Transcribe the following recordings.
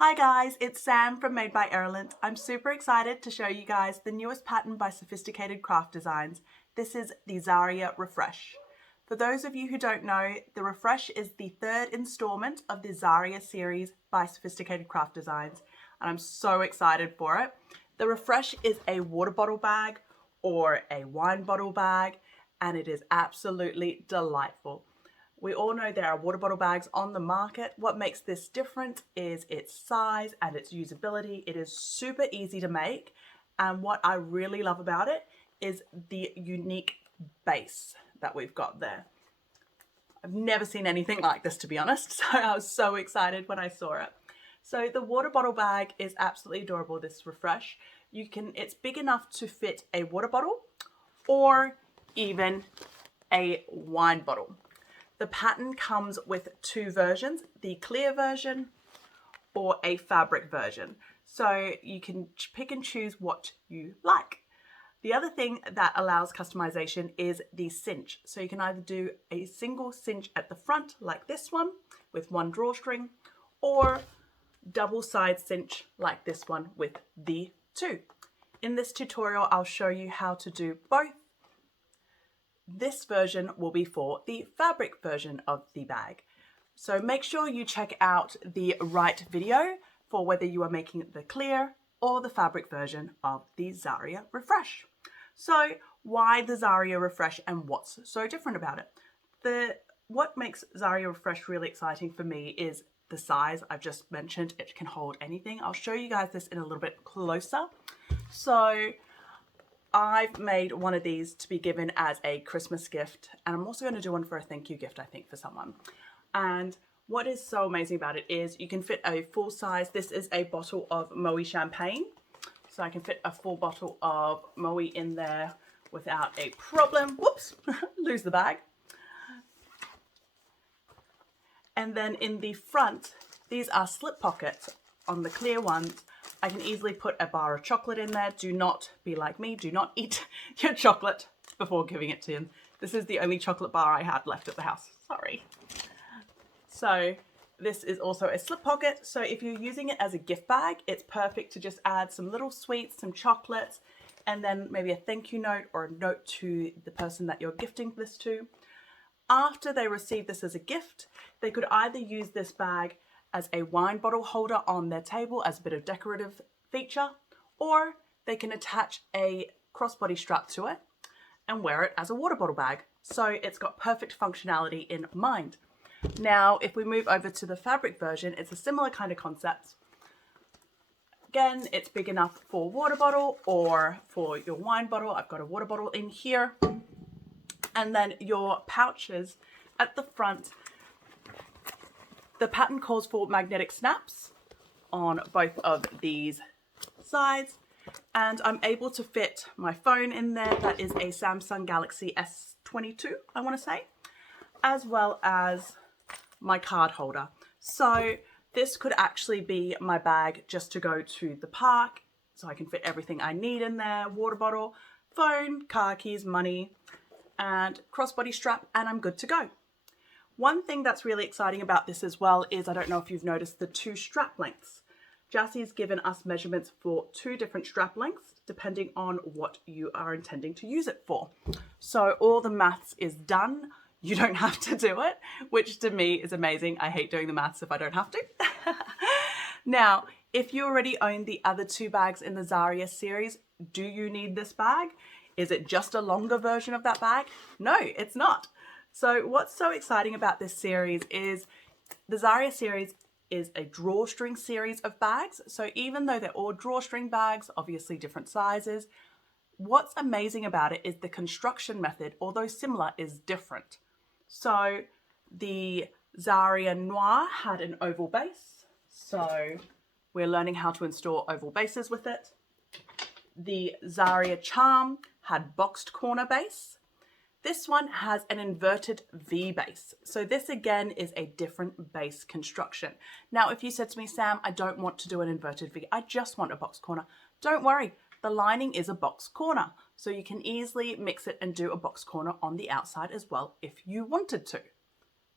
Hi guys, it's Sam from Made by Erland. I'm super excited to show you guys the newest pattern by Sewfisticated Craft Designs. This is the Xaria Refresh. For those of you who don't know, the Refresh is the third installment of the Xaria series by Sewfisticated Craft Designs, and I'm so excited for it. The Refresh is a water bottle bag or a wine bottle bag, and it is absolutely delightful. We all know there are water bottle bags on the market. What makes this different is its size and its usability. It is super easy to make, and what I really love about it is the unique base that we've got there. I've never seen anything like this, to be honest, so I was so excited when I saw it. So the water bottle bag is absolutely adorable, this Refresh. It's big enough to fit a water bottle or even a wine bottle. The pattern comes with two versions, the clear version or a fabric version. So you can pick and choose what you like. The other thing that allows customization is the cinch. So you can either do a single cinch at the front like this one with one drawstring, or double side cinch like this one with the two. In this tutorial, I'll show you how to do both. This version will be for the fabric version of the bag. So make sure you check out the right video for whether you are making the clear or the fabric version of the Xaria Refresh. So why the Xaria Refresh and what's so different about it? What makes Xaria Refresh really exciting for me is the size. I've just mentioned it can hold anything. I'll show you guys this in a little bit closer. So I've made one of these to be given as a Christmas gift, and I'm also going to do one for a thank you gift, I think, for someone. And what is so amazing about it is you can fit a full size. This is a bottle of Moët champagne, so I can fit a full bottle of Moët in there without a problem. Whoops, lose the bag. And then in the front, these are slip pockets on the clear ones. I can easily put a bar of chocolate in there. Do not be like me. Do not eat your chocolate before giving it to him. This is the only chocolate bar I had left at the house. Sorry. So this is also a slip pocket. So if you're using it as a gift bag, it's perfect to just add some little sweets, some chocolates, and then maybe a thank you note or a note to the person that you're gifting this to. After they receive this as a gift, they could either use this bag as a wine bottle holder on their table as a bit of decorative feature, or they can attach a crossbody strap to it and wear it as a water bottle bag. So it's got perfect functionality in mind. Now, if we move over to the fabric version, it's a similar kind of concept. Again, it's big enough for water bottle or for your wine bottle. I've got a water bottle in here. And then your pouches at the front. The pattern calls for magnetic snaps on both of these sides, and I'm able to fit my phone in there. That is a Samsung Galaxy S22, I want to say, as well as my card holder. So this could actually be my bag just to go to the park, so I can fit everything I need in there: water bottle, phone, car keys, money, and crossbody strap, and I'm good to go. One thing that's really exciting about this as well is, I don't know if you've noticed the two strap lengths. Jassie's given us measurements for two different strap lengths, depending on what you are intending to use it for. So all the maths is done. You don't have to do it, which to me is amazing. I hate doing the maths if I don't have to. Now, if you already own the other two bags in the Xaria series, do you need this bag? Is it just a longer version of that bag? No, it's not. So what's so exciting about this series is the Xaria series is a drawstring series of bags. So even though they're all drawstring bags, obviously different sizes, what's amazing about it is the construction method, although similar, is different. So the Xaria Noir had an oval base. So we're learning how to install oval bases with it. The Xaria Charm had boxed corner base. This one has an inverted V base. So this again is a different base construction. Now, if you said to me, Sam, I don't want to do an inverted V, I just want a box corner. Don't worry, the lining is a box corner. So you can easily mix it and do a box corner on the outside as well if you wanted to.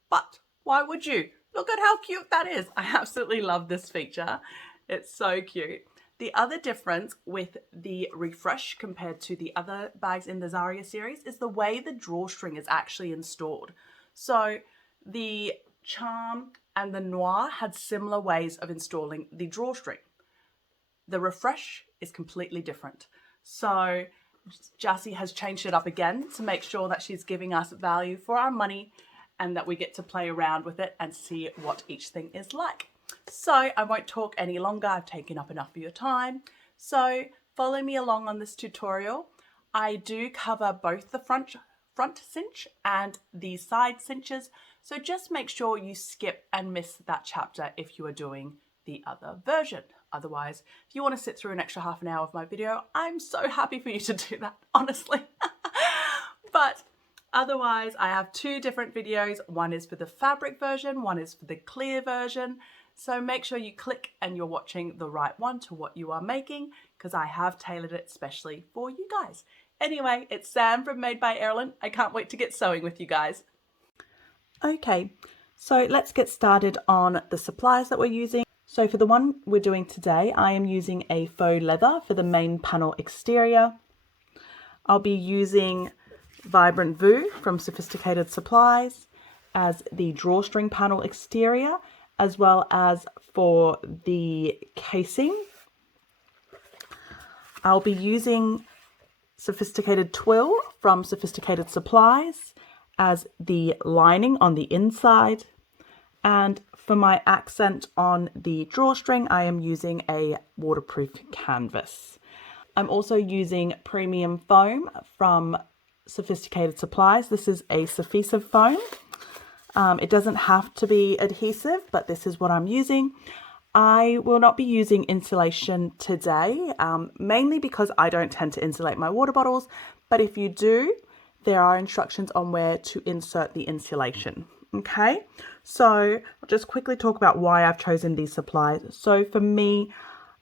But why would you? Look at how cute that is. I absolutely love this feature. It's so cute. The other difference with the Refresh compared to the other bags in the Xaria series is the way the drawstring is actually installed. So the Charm and the Noir had similar ways of installing the drawstring. The Refresh is completely different. So Jassy has changed it up again to make sure that she's giving us value for our money and that we get to play around with it and see what each thing is like. So I won't talk any longer. I've taken up enough of your time. So follow me along on this tutorial. I do cover both the front cinch and the side cinches. So just make sure you skip and miss that chapter if you are doing the other version. Otherwise, if you want to sit through an extra half an hour of my video, I'm so happy for you to do that, honestly. But otherwise, I have two different videos. One is for the fabric version, one is for the clear version. So make sure you click and you're watching the right one to what you are making, because I have tailored it specially for you guys. Anyway, it's Sam from Made by Erilyn. I can't wait to get sewing with you guys. Okay, so let's get started on the supplies that we're using. So for the one we're doing today, I am using a faux leather for the main panel exterior. I'll be using Vibrant Vu from Sewfisticated Supplies as the drawstring panel exterior, as well as for the casing. I'll be using Sewfisticated Twill from Sewfisticated Supplies as the lining on the inside. And for my accent on the drawstring, I am using a waterproof canvas. I'm also using premium foam from Sewfisticated Supplies. This is a Sewfisticated foam. It doesn't have to be adhesive, but this is what I'm using. I will not be using insulation today, mainly because I don't tend to insulate my water bottles. But if you do, there are instructions on where to insert the insulation. Okay, so I'll just quickly talk about why I've chosen these supplies. So for me,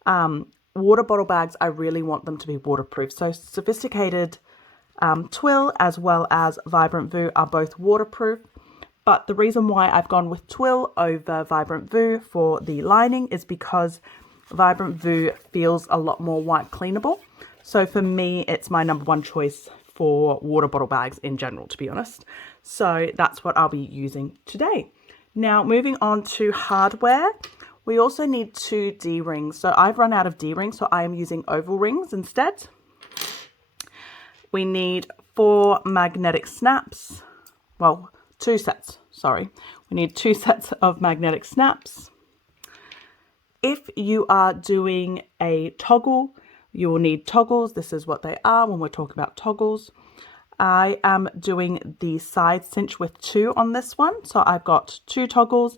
water bottle bags, I really want them to be waterproof. So Sewfisticated Twill as well as Vibrant Vu are both waterproof. But the reason why I've gone with Twill over Vibrant Vu for the lining is because Vibrant Vu feels a lot more wipe cleanable. So for me, it's my number one choice for water bottle bags in general, to be honest. So that's what I'll be using today. Now, moving on to hardware, we also need 2 D-rings. So I've run out of D-rings, so I am using oval rings instead. We need 4 magnetic snaps. Well, 2 sets, sorry. We need 2 sets of magnetic snaps. If you are doing a toggle, you will need toggles. This is what they are when we're talking about toggles. I am doing the side cinch with 2 on this one. So I've got 2 toggles.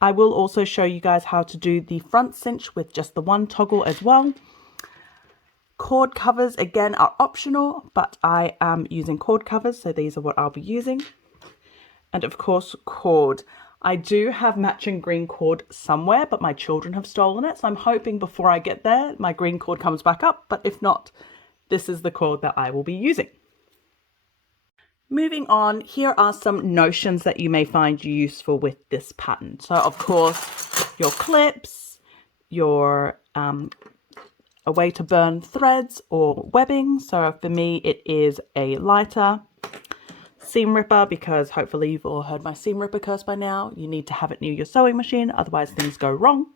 I will also show you guys how to do the front cinch with just the 1 toggle as well. Cord covers, again, are optional, but I am using cord covers. So these are what I'll be using. And of course, cord. I do have matching green cord somewhere, but my children have stolen it. So I'm hoping before I get there, my green cord comes back up. But if not, this is the cord that I will be using. Moving on, here are some notions that you may find useful with this pattern. So of course, your clips, your a way to burn threads or webbing. So for me, it is a lighter, seam ripper, because hopefully you've all heard my seam ripper curse by now. You need to have it near your sewing machine, otherwise things go wrong.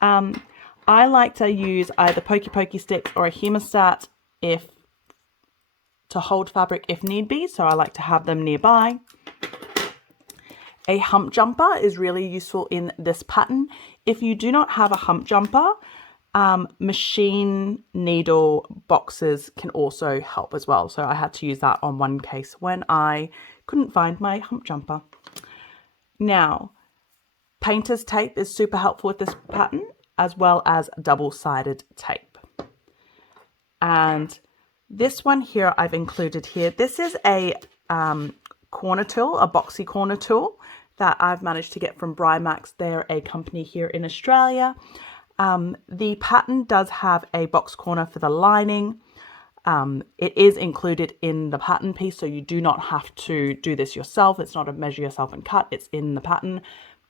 I like to use either pokey sticks or a hemostat to hold fabric if need be, so I like to have them nearby. A hump jumper is really useful in this pattern. If you do not have a hump jumper, machine needle boxes can also help as well. So I had to use that on one case when I couldn't find my hump jumper. Now, painter's tape is super helpful with this pattern, as well as double-sided tape. And this one here I've included here. This is a corner tool, a boxy corner tool that I've managed to get from Brymax. They're a company here in Australia. The pattern does have a box corner for the lining. It is included in the pattern piece, so you do not have to do this yourself. It's not a measure yourself and cut, it's in the pattern.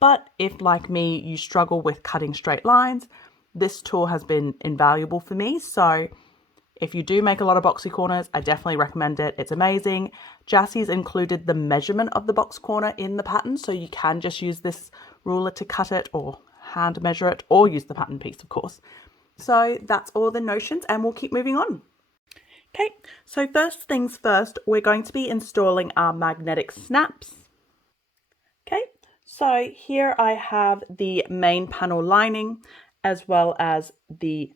But if, like me, you struggle with cutting straight lines, this tool has been invaluable for me. So if you do make a lot of boxy corners, I definitely recommend it. It's amazing. Jassie's included the measurement of the box corner in the pattern, so you can just use this ruler to cut it or hand measure it, or use the pattern piece, of course. So that's all the notions, and we'll keep moving on. Okay, so first things first, we're going to be installing our magnetic snaps. Okay, so here I have the main panel lining as well as the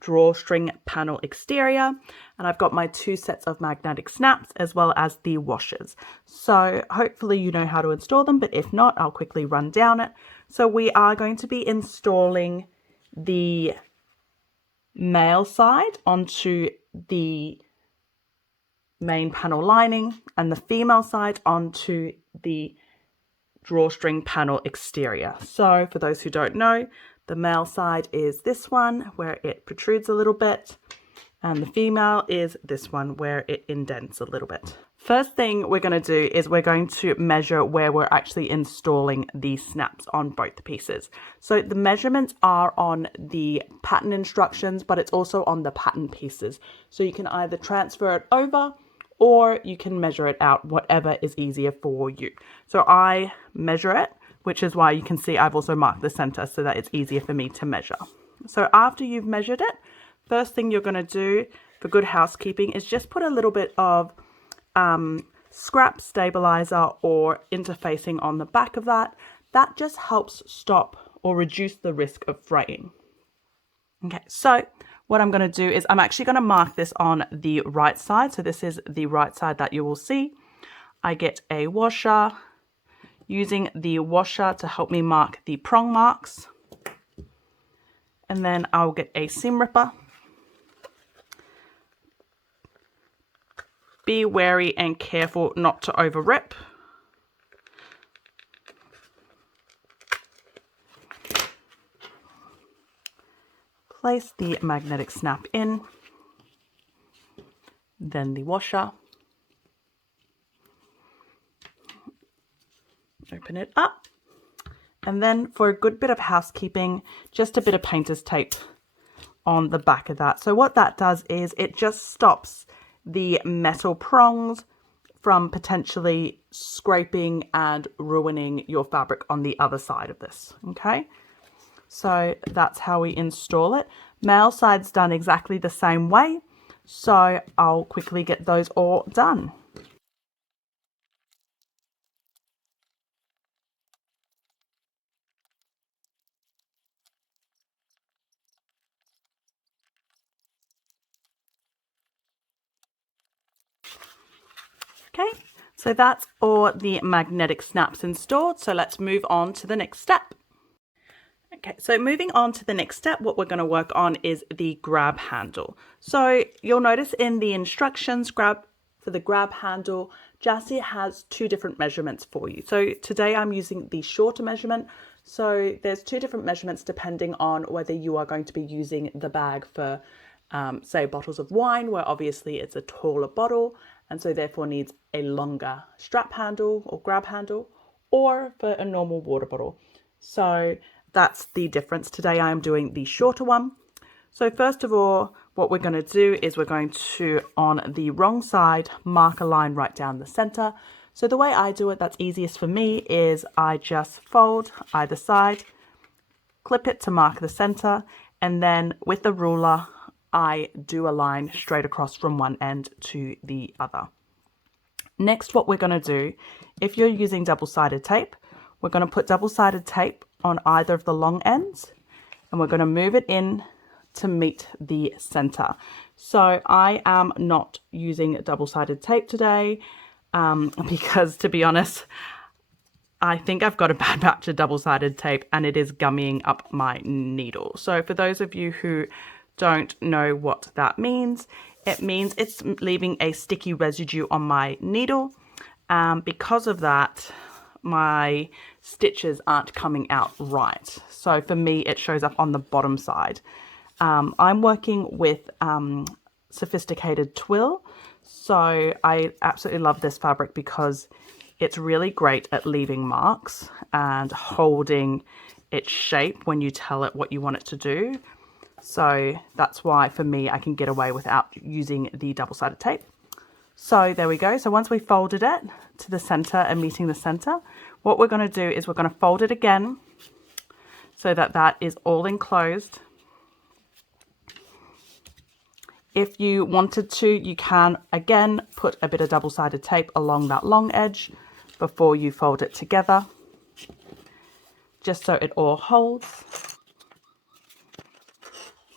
drawstring panel exterior, and I've got my 2 sets of magnetic snaps as well as the washers. So hopefully you know how to install them, but if not, I'll quickly run down it. So we are going to be installing the male side onto the main panel lining and the female side onto the drawstring panel exterior. So for those who don't know, the male side is this one where it protrudes a little bit, and the female is this one where it indents a little bit. First thing we're going to do is we're going to measure where we're actually installing these snaps on both pieces. So the measurements are on the pattern instructions, but it's also on the pattern pieces. So you can either transfer it over or you can measure it out, whatever is easier for you. So I measure it, which is why you can see I've also marked the center so that it's easier for me to measure. So after you've measured it, first thing you're going to do for good housekeeping is just put a little bit of scrap stabilizer or interfacing on the back of that. That just helps stop or reduce the risk of fraying. Okay, so what I'm going to do is I'm actually going to mark this on the right side. So this is the right side that you will see. I get a washer, using the washer to help me mark the prong marks. And then I'll get a seam ripper. Be wary and careful not to over rip. Place the magnetic snap in, then the washer. Open it up. And then for a good bit of housekeeping, just a bit of painter's tape on the back of that. So what that does is it just stops the metal prongs from potentially scraping and ruining your fabric on the other side of this. Okay, so that's how we install it. Male side's done exactly the same way, so I'll quickly get those all done. Okay, so that's all the magnetic snaps installed. So let's move on to the next step. Okay, so moving on to the next step, what we're going to work on is the grab handle. So you'll notice in the instructions for the grab handle, Jassie has 2 different measurements for you. So today I'm using the shorter measurement. So there's 2 different measurements depending on whether you are going to be using the bag for, say, bottles of wine, where obviously it's a taller bottle and so therefore needs a longer strap handle or grab handle, or for a normal water bottle. So that's the difference. Today I am doing the shorter one. So first of all, what we're going to do is we're going to, on the wrong side, mark a line right down the center. So the way I do it, that's easiest for me, is I just fold either side, clip it to mark the center, and then with the ruler, I do a line straight across from one end to the other. Next, what we're going to do, if you're using double-sided tape, we're going to put double-sided tape on either of the long ends, and we're going to move it in to meet the center. So I am not using double-sided tape today because, to be honest, I think I've got a bad batch of double-sided tape and it is gummying up my needle. So for those of you who don't know what that means, it means it's leaving a sticky residue on my needle. Because of that, my stitches aren't coming out right. So for me, it shows up on the bottom side. I'm working with Sewfisticated Twill. So I absolutely love this fabric because it's really great at leaving marks and holding its shape when you tell it what you want it to do. So that's why for me, I can get away without using the double-sided tape. So there we go. So once we folded it to the center and meeting the center, what we're going to do is we're going to fold it again so that that is all enclosed. If you wanted to, you can again put a bit of double-sided tape along that long edge before you fold it together, just so it all holds.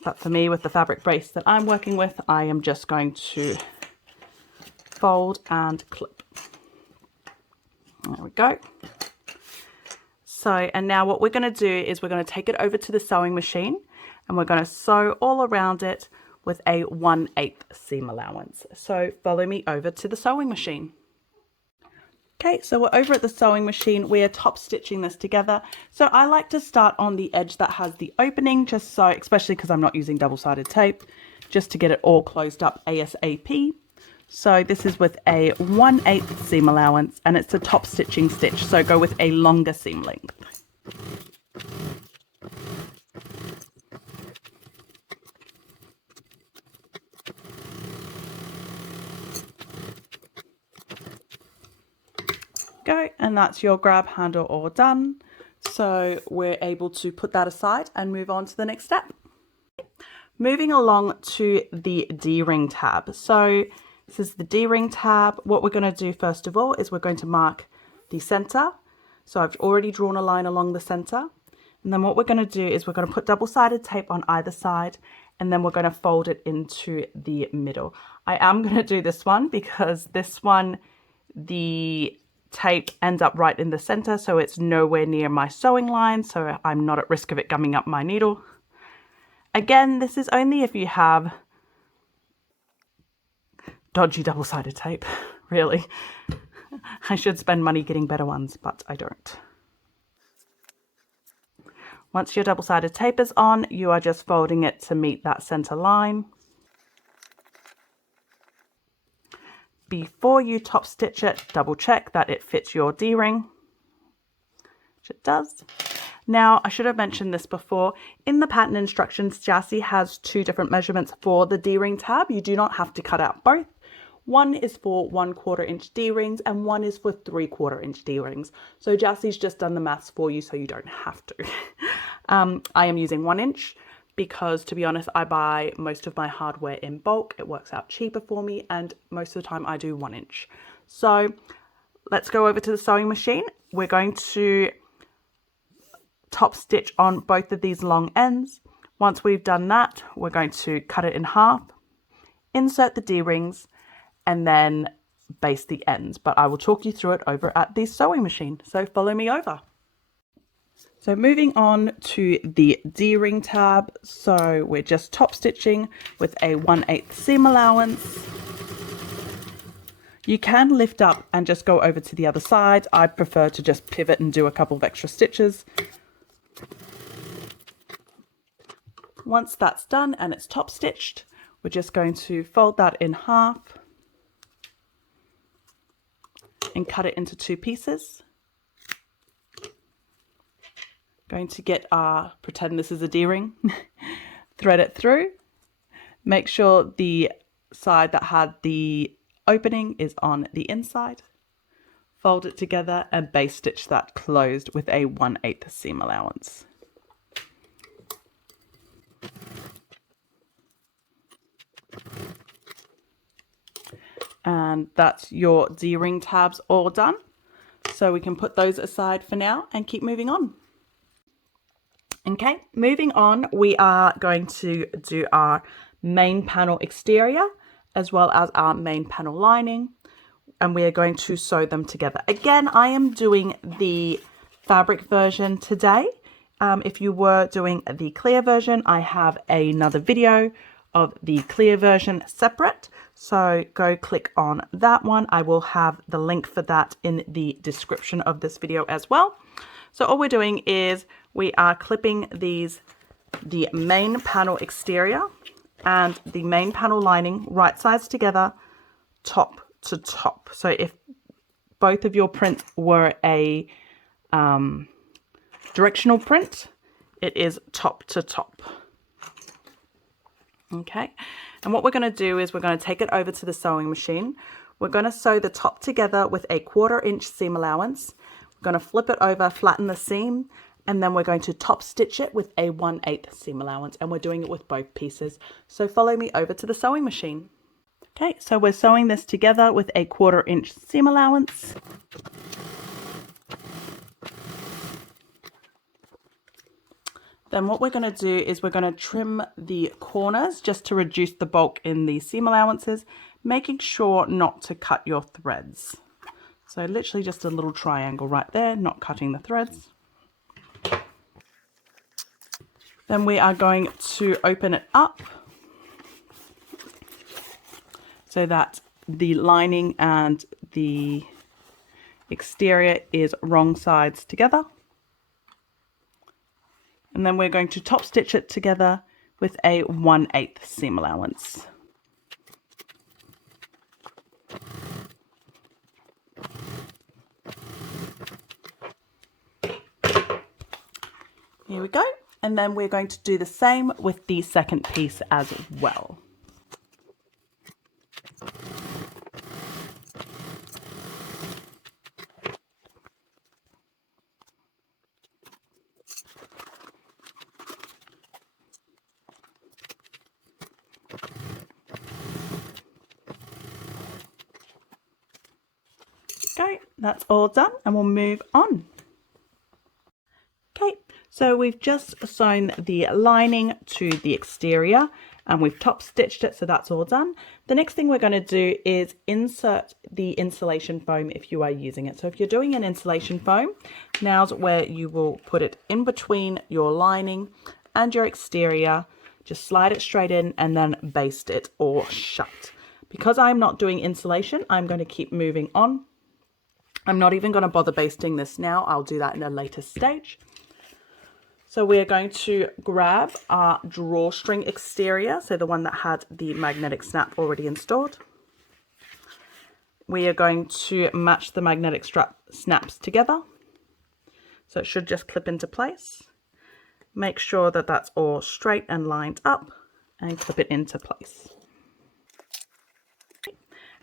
But for me, with the fabric base that I'm working with, I am just going to fold and clip. There we go. So, and now what we're going to do is we're going to take it over to the sewing machine and we're going to sew all around it with a 1/8 seam allowance. So follow me over to the sewing machine. Okay, so we're over at the sewing machine. We are top stitching this together. So I like to start on the edge that has the opening, just so, especially because I'm not using double-sided tape, just to get it all closed up ASAP. So this is with a 1/8 seam allowance and it's a top stitching stitch. So go with a longer seam length. Go, and that's your grab handle all done. So we're able to put that aside and move on to the next step. Moving along to the D-ring tab. So this is the D-ring tab. What we're going to do first of all is we're going to mark the center. So I've already drawn a line along the center. And then what we're going to do is we're going to put double-sided tape on either side, and then we're going to fold it into the middle. I am going to do this one because this one, the tape ends up right in the center, so it's nowhere near my sewing line, so I'm not at risk of it gumming up my needle. Again, this is only if you have dodgy double-sided tape, really. I should spend money getting better ones, but I don't. Once your double-sided tape is on, you are just folding it to meet that center line. Before you top stitch it, double check that it fits your D-ring, which it does. Now, I should have mentioned this before. In the pattern instructions, Jassy has 2 different measurements for the D-ring tab. You do not have to cut out both. One is for 1/4 inch D-rings and one is for 3/4 inch D-rings. So Jassy's just done the maths for you so you don't have to. I am using 1 inch. Because to be honest, I buy most of my hardware in bulk. It works out cheaper for me, and most of the time I do 1 inch. So let's go over to the sewing machine. We're going to top stitch on both of these long ends. Once we've done that, we're going to cut it in half, insert the D-rings, and then baste the ends. But I will talk you through it over at the sewing machine. So follow me over. So moving on to the D-ring tab, so we're just top stitching with a 1/8 seam allowance. You can lift up and just go over to the other side. I prefer to just pivot and do a couple of extra stitches. Once that's done and it's top stitched, we're just going to fold that in half and cut it into 2 pieces. Going to get our, pretend this is a D-ring, thread it through, make sure the side that had the opening is on the inside, fold it together and base stitch that closed with a 1/8 seam allowance. And that's your D-ring tabs all done. So we can put those aside for now and keep moving on. Okay, moving on, we are going to do our main panel exterior as well as our main panel lining, and we are going to sew them together. Again, I am doing the fabric version today. If you were doing the clear version, I have another video of the clear version separate, so go click on that one. I will have the link for that in the description of this video as well. So all we're doing is we are clipping these, the main panel exterior and the main panel lining right sides together, top to top. So if both of your prints were a directional print, it is top to top. Okay, and what we're going to do is we're going to take it over to the sewing machine. We're going to sew the top together with a 1/4 inch seam allowance. We're going to flip it over, flatten the seam, and then we're going to top stitch it with a 1/8 seam allowance, and we're doing it with both pieces. So follow me over to the sewing machine. Okay, so we're sewing this together with a 1/4 inch seam allowance. Then what we're going to do is we're going to trim the corners just to reduce the bulk in the seam allowances, making sure not to cut your threads. So literally just a little triangle right there, not cutting the threads. Then we are going to open it up so that the lining and the exterior is wrong sides together. And then we're going to top stitch it together with a 1/8 seam allowance. Here we go. And then we're going to do the same with the second piece as well. Okay, that's all done, and we'll move on. Okay, so we've just sewn the lining to the exterior and we've top stitched it, so that's all done. The next thing we're going to do is insert the insulation foam if you are using it. So if you're doing an insulation foam, now's where you will put it in between your lining and your exterior. Just slide it straight in and then baste it all shut. Because I'm not doing insulation, I'm going to keep moving on. I'm not even going to bother basting this now. I'll do that in a later stage. So we're going to grab our drawstring exterior, so the one that had the magnetic snap already installed. We are going to match the magnetic strap snaps together. So it should just clip into place. Make sure that that's all straight and lined up and clip it into place.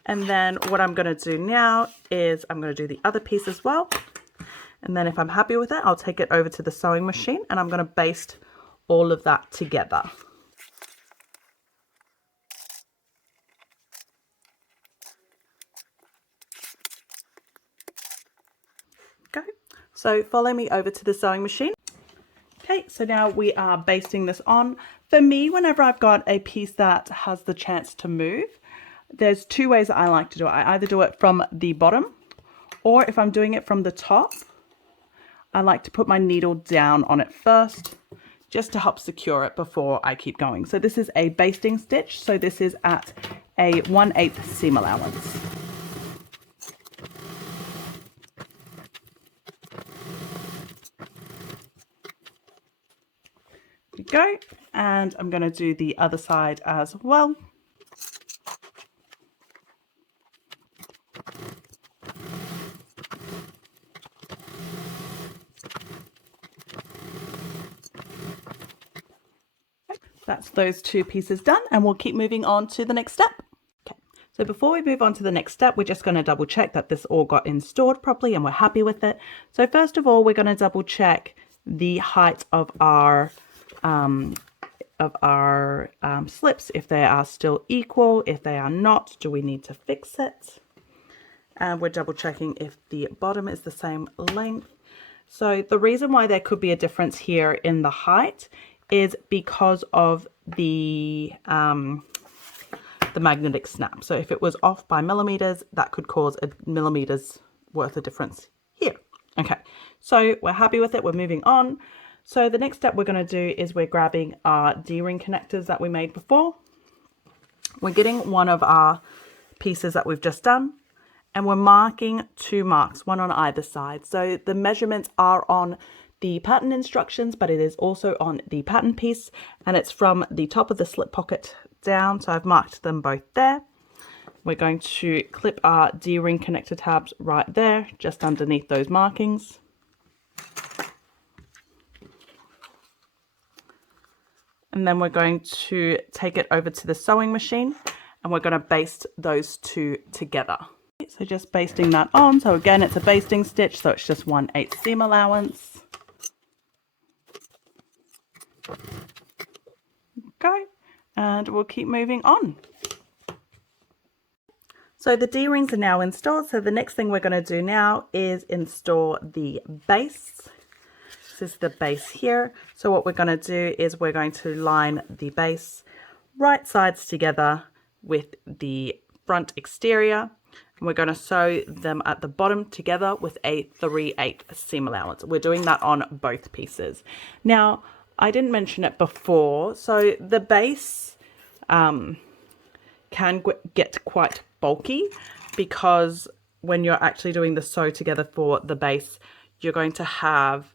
And then what I'm going to do now is I'm going to do the other piece as well. And then if I'm happy with it, I'll take it over to the sewing machine and I'm going to baste all of that together. Okay, so follow me over to the sewing machine. Okay, so now we are basting this on. For me, whenever I've got a piece that has the chance to move, there's two ways that I like to do it. I either do it from the bottom, or if I'm doing it from the top, I like to put my needle down on it first, just to help secure it before I keep going. So this is a basting stitch, so this is at a 1/8 seam allowance. There we go, and I'm going to do the other side as well. That's those two pieces done, and we'll keep moving on to the next step. Okay, so before we move on to the next step, we're just going to double check that this all got installed properly and we're happy with it. So first of all, we're going to double check the height of our slips, if they are still equal. If they are not, do we need to fix it? And we're double checking if the bottom is the same length. So the reason why there could be a difference here in the height is because of the magnetic snap. So if it was off by millimeters, that could cause a millimeters worth of difference here. Okay, so we're happy with it. We're moving on. So the next step we're going to do is we're grabbing our D-ring connectors that we made before. We're getting one of our pieces that we've just done, and we're marking 2 marks, one on either side. So the measurements are on the pattern instructions, but it is also on the pattern piece, and it's from the top of the slip pocket down. So I've marked them both there. We're going to clip our D-ring connector tabs right there, just underneath those markings. And then we're going to take it over to the sewing machine and we're going to baste those two together. So just basting that on. So again, it's a basting stitch, so it's just 1/8 seam allowance. Okay, and we'll keep moving on. So the D-rings are now installed. So the next thing we're going to do now is install the base. This is the base here. So what we're going to do is we're going to line the base right sides together with the front exterior. And we're going to sew them at the bottom together with a 3/8 seam allowance. We're doing that on both pieces. Now, I didn't mention it before. So the base can get quite bulky because when you're actually doing the sew together for the base, you're going to have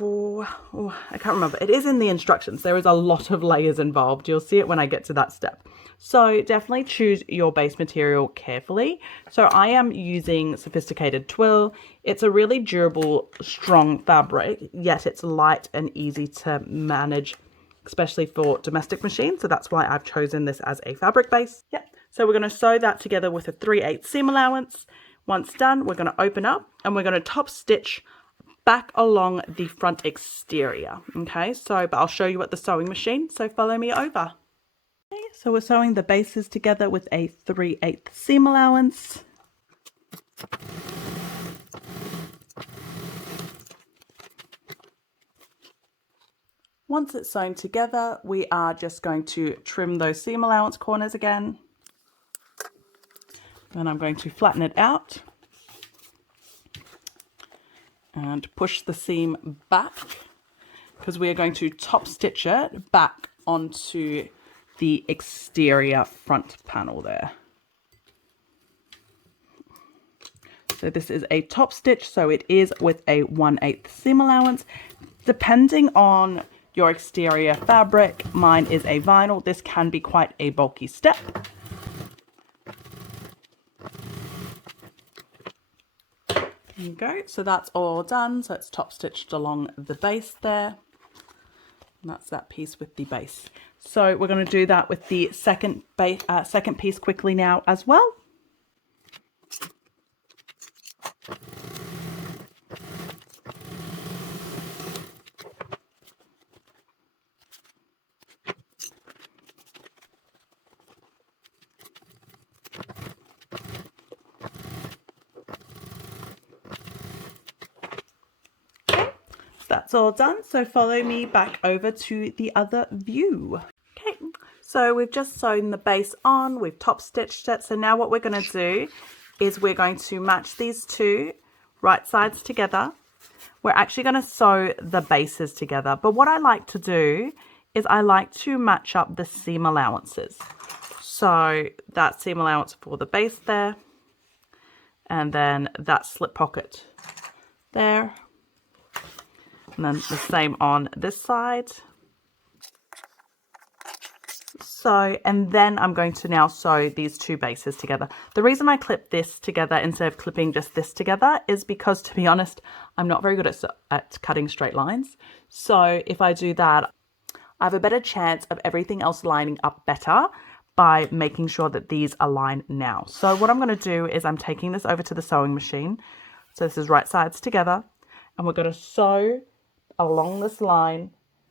I can't remember. It is in the instructions. There is a lot of layers involved. You'll see it when I get to that step. So definitely choose your base material carefully. So I am using Sewfisticated Twill. It's a really durable, strong fabric, yet it's light and easy to manage, especially for domestic machines. So that's why I've chosen this as a fabric base. Yep. So we're going to sew that together with a 3/8 seam allowance. Once done, we're going to open up and we're going to top stitch back along the front exterior. Okay, so but I'll show you at the sewing machine, so follow me over. Okay, so we're sewing the bases together with a 3/8 seam allowance. Once it's sewn together, we are just going to trim those seam allowance corners again. Then I'm going to flatten it out and push the seam back because we are going to top stitch it back onto the exterior front panel there. So this is a top stitch, so it is with a 1/8 seam allowance. Depending on your exterior fabric, mine is a vinyl. This can be quite a bulky step. There you go. So that's all done. So it's top stitched along the base there. And that's that piece with the base. So we're going to do that with the second piece quickly now as well. That's all done, so follow me back over to the other view. Okay, so we've just sewn the base on, we've top stitched it, so now what we're going to do is we're going to match these two right sides together. We're actually going to sew the bases together, but what I like to do is I like to match up the seam allowances. So that seam allowance for the base there, and then that slip pocket there. And then the same on this side. So, and then I'm going to now sew these two bases together. The reason I clip this together instead of clipping just this together is because, to be honest, I'm not very good at cutting straight lines. So if I do that, I have a better chance of everything else lining up better by making sure that these align now. So what I'm going to do is I'm taking this over to the sewing machine. So this is right sides together, and we're going to sew along this line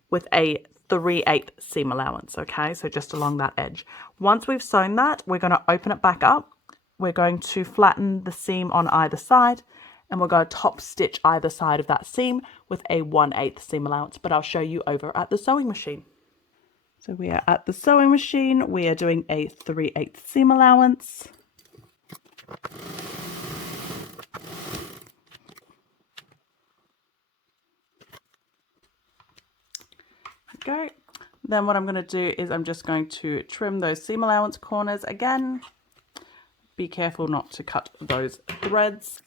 with a 3/8 seam allowance. Okay, so just along that edge. Once we've sewn that, we're going to open it back up. We're going to flatten the seam on either side, and we're going to top stitch either side of that seam with a 1/8 seam allowance, but I'll show you over at the sewing machine. So we are at the sewing machine. We are doing a 3/8 seam allowance. Go. Then what I'm going to do is I'm just going to trim those seam allowance corners again. Be careful not to cut those threads.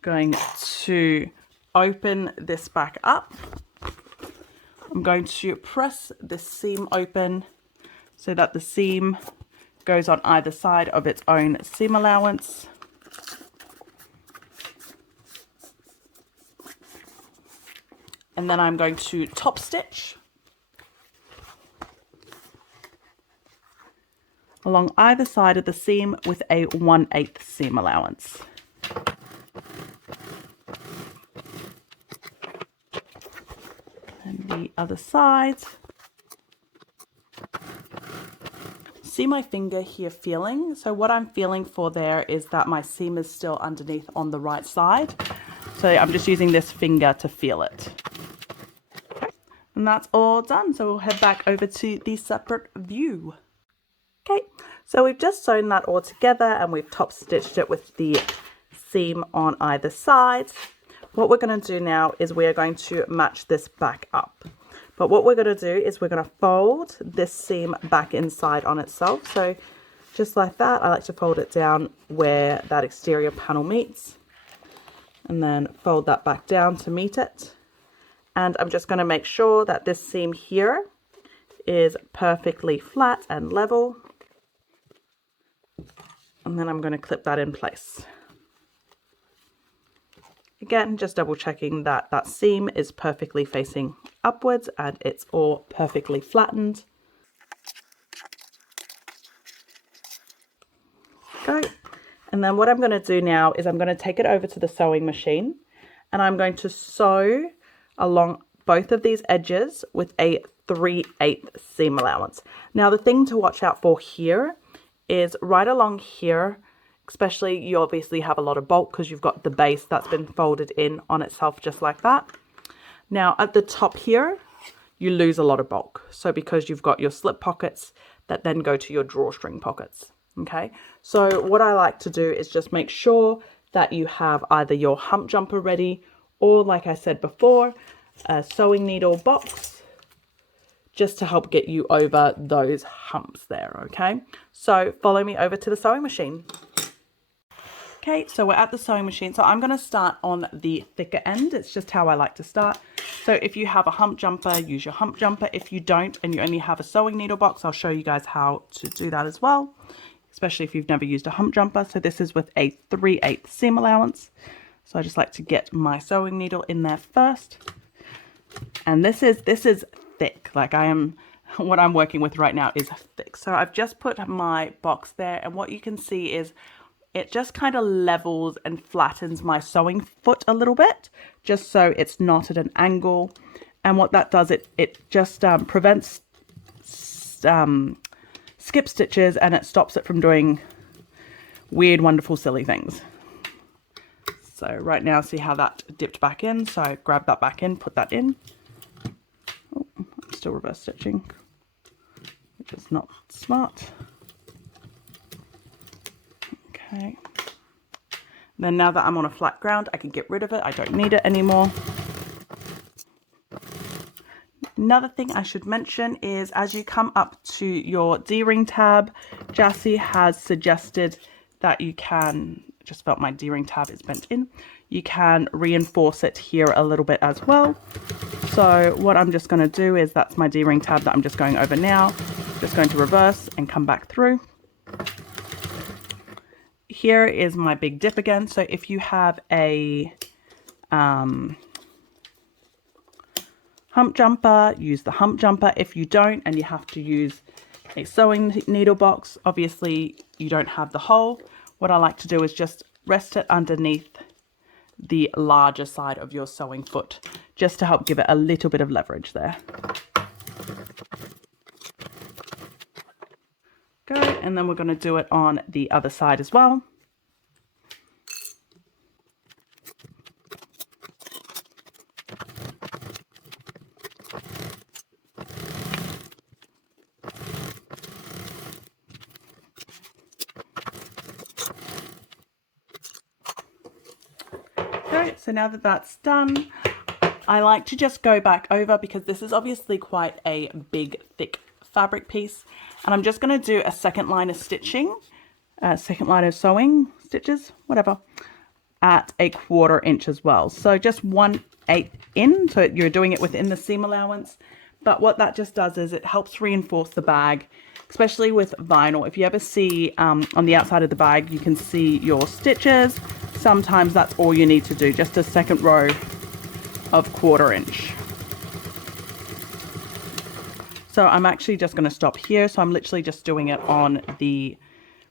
Going to open this back up. I'm going to press this seam open so that the seam goes on either side of its own seam allowance. And then I'm going to top stitch along either side of the seam with a 1/8 seam allowance. And the other side. See my finger here feeling? So what I'm feeling for there is that my seam is still underneath on the right side. So I'm just using this finger to feel it. And that's all done. So we'll head back over to the separate view. Okay, so we've just sewn that all together and we've top stitched it with the seam on either side. What we're going to do now is we are going to match this back up. But what we're going to do is we're going to fold this seam back inside on itself. So just like that, I like to fold it down where that exterior panel meets. And then fold that back down to meet it. And I'm just going to make sure that this seam here is perfectly flat and level. And then I'm going to clip that in place. Again, just double checking that that seam is perfectly facing upwards and it's all perfectly flattened. Okay. And then what I'm going to do now is I'm going to take it over to the sewing machine and I'm going to sew along both of these edges with a 3/8 seam allowance. Now the thing to watch out for here is right along here, especially you obviously have a lot of bulk because you've got the base that's been folded in on itself just like that. Now at the top here, you lose a lot of bulk. So because you've got your slip pockets that then go to your drawstring pockets. Okay, so what I like to do is just make sure that you have either your hump jumper ready or, like I said before, a sewing needle box just to help get you over those humps there. Okay, so follow me over to the sewing machine. Okay, so we're at the sewing machine. So I'm going to start on the thicker end. It's just how I like to start. So if you have a hump jumper, use your hump jumper. If you don't and you only have a sewing needle box, I'll show you guys how to do that as well, especially if you've never used a hump jumper. So this is with a 3/8 seam allowance. So I just like to get my sewing needle in there first. And this is thick. Like what I'm working with right now is thick. So I've just put my box there and what you can see is it just kind of levels and flattens my sewing foot a little bit, just so it's not at an angle. And what that does, it just prevents skip stitches and it stops it from doing weird, wonderful, silly things. So right now, see how that dipped back in? So I grab that back in, put that in. Oh, I'm still reverse stitching, which is not smart. Okay. Then now that I'm on a flat ground, I can get rid of it. I don't need it anymore. Another thing I should mention is as you come up to your D-ring tab, Jassy has suggested that you can, just felt my D-ring tab is bent in, you can reinforce it here a little bit as well. So what I'm just going to do is, that's my D-ring tab that I'm just going over now, just going to reverse and come back through. Here is my big dip again. So if you have a hump jumper, use the hump jumper. If you don't and you have to use a sewing needle box, obviously you don't have the hole. What I like to do is just rest it underneath the larger side of your sewing foot, just to help give it a little bit of leverage there. Go, and then we're going to do it on the other side as well. Okay, so now that that's done, I like to just go back over, because this is obviously quite a big, thick fabric piece, and I'm just going to do a second line of stitching, second line of sewing stitches, whatever, at 1/4 inch as well. So just 1/8 in, so you're doing it within the seam allowance, But what that just does is it helps reinforce the bag, especially with vinyl. If you ever see on the outside of the bag, you can see your stitches. Sometimes that's all you need to do, just a second row of 1/4 inch. So I'm actually just going to stop here. So I'm literally just doing it on the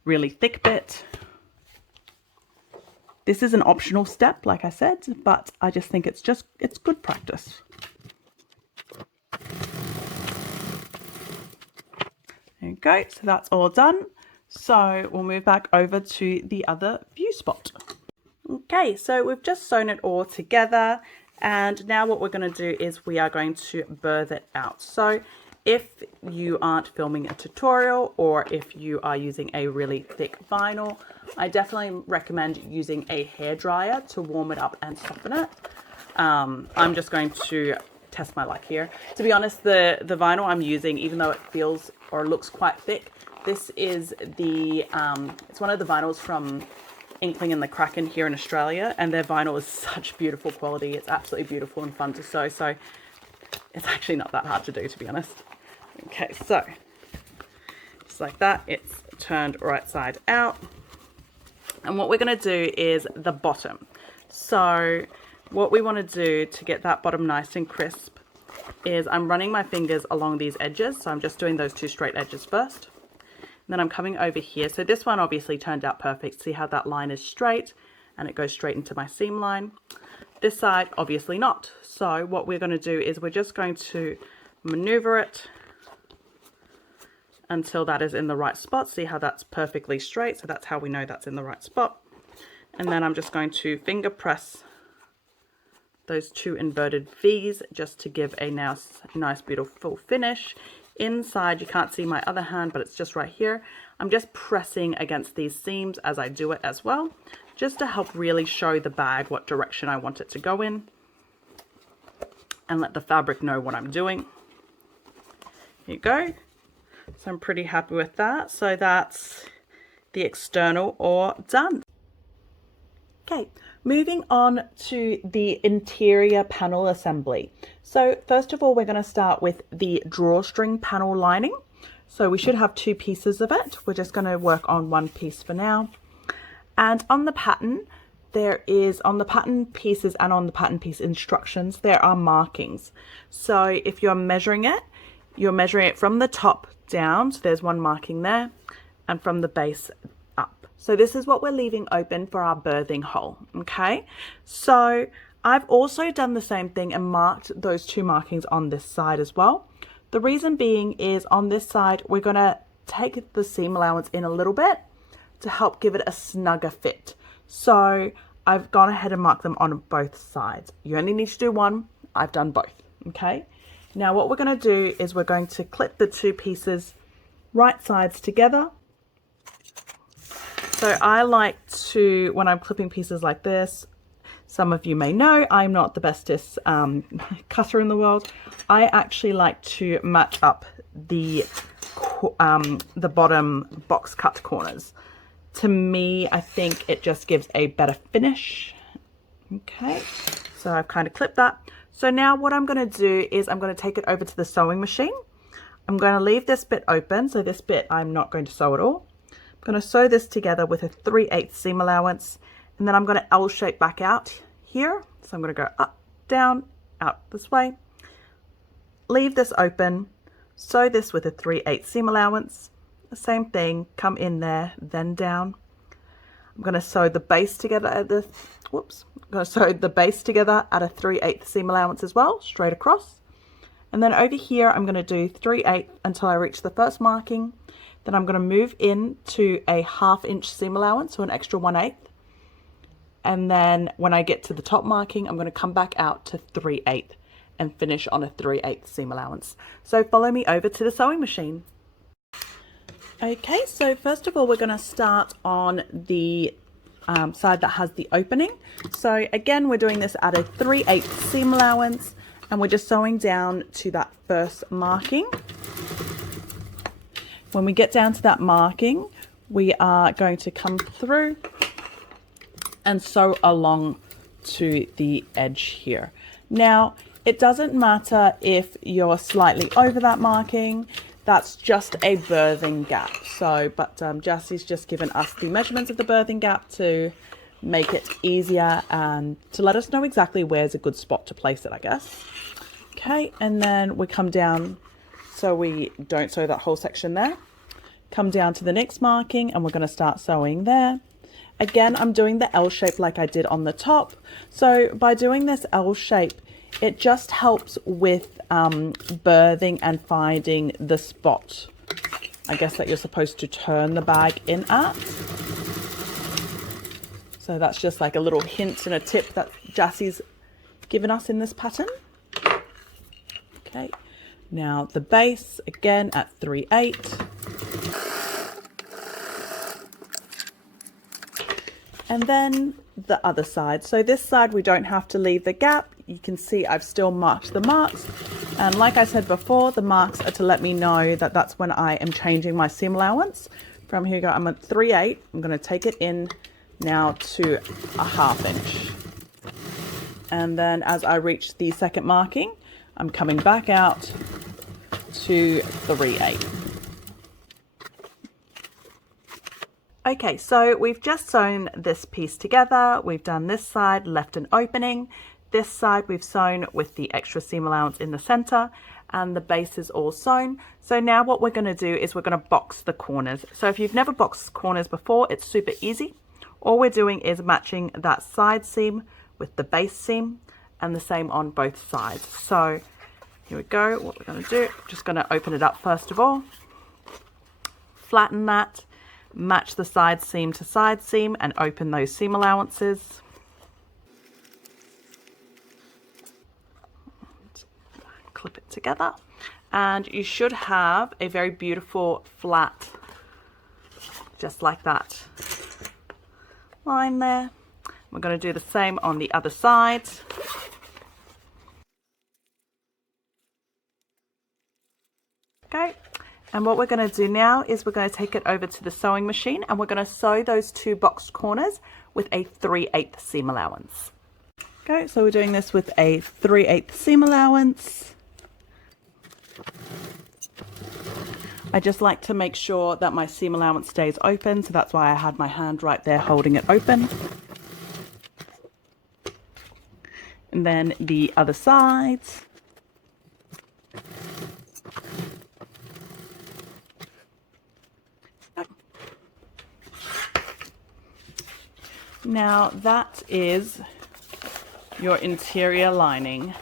really thick bit. This is an optional step, like I said, but I just think it's good practice. There you go, so that's all done. So we'll move back over to the other view spot. Okay, so we've just sewn it all together, and now what we're going to do is we are going to burr it out. So if you aren't filming a tutorial, or if you are using a really thick vinyl, I definitely recommend using a hairdryer to warm it up and soften it. I'm just going to test my luck here. To be honest, the vinyl I'm using, even though it feels or looks quite thick, this is the it's one of the vinyls from Inkling and the Kraken here in Australia, and their vinyl is such beautiful quality. It's absolutely beautiful and fun to sew, so it's actually not that hard to do, to be honest. Okay, so just like that, it's turned right side out. And what we're going to do is the bottom. So what we want to do to get that bottom nice and crisp is I'm running my fingers along these edges. So I'm just doing those 2 straight edges first. And then I'm coming over here. So this one obviously turned out perfect. See how that line is straight and it goes straight into my seam line. This side, obviously not. So what we're going to do is we're just going to maneuver it until that is in the right spot. See how that's perfectly straight? So that's how we know that's in the right spot. And then I'm just going to finger press those 2 inverted V's just to give a nice beautiful finish. Inside, you can't see my other hand, but it's just right here. I'm just pressing against these seams as I do it as well, just to help really show the bag what direction I want it to go in and let the fabric know what I'm doing. Here you go. So I'm pretty happy with that. So that's the external all done. Okay, moving on to the interior panel assembly. So first of all, we're going to start with the drawstring panel lining. So we should have 2 pieces of it. We're just going to work on 1 piece for now. And on the pattern, on the pattern pieces and on the pattern piece instructions, there are markings. So if you're measuring it from the top down. So there's 1 marking there, and from the base up. So this is what we're leaving open for our birthing hole. Okay, so I've also done the same thing and marked those 2 markings on this side as well. The reason being is on this side, we're going to take the seam allowance in a little bit to help give it a snugger fit. So I've gone ahead and marked them on both sides. You only need to do 1. I've done both. Okay. Now what we're going to do is we're going to clip the 2 pieces right sides together. So I like to, when I'm clipping pieces like this, some of you may know I'm not the bestest cutter in the world. I actually like to match up the bottom box cut corners. To me, I think it just gives a better finish. Okay, so I've kind of clipped that. So now what I'm going to do is I'm going to take it over to the sewing machine. I'm going to leave this bit open. So this bit I'm not going to sew at all. I'm going to sew this together with a 3/8 seam allowance. And then I'm going to L shape back out here. So I'm going to go up, down, out this way. Leave this open. Sew this with a 3/8 seam allowance. The same thing, come in there, then down. I'm going to sew the base together at the, I'm going to sew the base together at a 3/8 seam allowance as well, straight across. And then over here, I'm going to do 3/8 until I reach the first marking. Then I'm going to move in to a 1/2 inch seam allowance, so an extra 1/8. And then when I get to the top marking, I'm going to come back out to 3/8 and finish on a 3/8 seam allowance. So follow me over to the sewing machine. Okay, so first of all, we're going to start on the side that has the opening. So again, we're doing this at a 3/8 seam allowance, and we're just sewing down to that first marking. When we get down to that marking, we are going to come through and sew along to the edge here. Now, It doesn't matter if you're slightly over that marking, that's just a birthing gap. So, but Jassie's just given us the measurements of the birthing gap to make it easier and to let us know exactly where's a good spot to place it, I guess. Okay, and then we come down so we don't sew that whole section there. Come down to the next marking and we're going to start sewing there. Again, I'm doing the L shape like I did on the top. So by doing this L shape, it just helps with birthing and finding the spot, I guess, that you're supposed to turn the bag in at. So that's just like a little hint and a tip that Jassie's given us in this pattern. Okay, now the base, again at 3/8. And then the other side. So this side, we don't have to leave the gap. You can see I've still marked the marks. And like I said before, the marks are to let me know that that's when I am changing my seam allowance. From here, I'm at 3/8. I'm going to take it in now to a 1/2 inch. And then as I reach the second marking, I'm coming back out to 3/8. Okay, so we've just sewn this piece together. We've done this side, left an opening. This side we've sewn with the extra seam allowance in the center, and the base is all sewn. So now what we're going to do is we're going to box the corners. So if you've never boxed corners before, it's super easy. All we're doing is matching that side seam with the base seam, and the same on both sides. So here we go. What we're going to do, just going to open it up first of all, flatten that, match the side seam to side seam and open those seam allowances. Clip it together and you should have a very beautiful flat, just like that line there. We're going to do the same on the other side. Okay. And what we're going to do now is we're going to take it over to the sewing machine and we're going to sew those two boxed corners with a 3/8 seam allowance. Okay, so we're doing this with a 3/8 seam allowance. I just like to make sure that my seam allowance stays open, so that's why I had my hand right there holding it open. And then the other side. Now that is your interior lining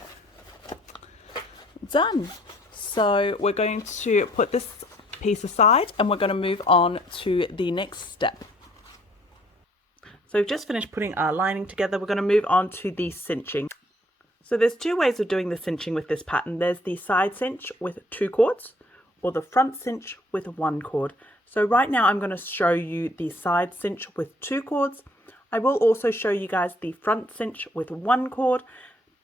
done. So we're going to put this piece aside and we're going to move on to the next step. So we've just finished putting our lining together. We're going to move on to the cinching. So there's two ways of doing the cinching with this pattern. There's the side cinch with 2 cords or the front cinch with 1 cord. So right now I'm going to show you the side cinch with 2 cords. I will also show you guys the front cinch with 1 cord,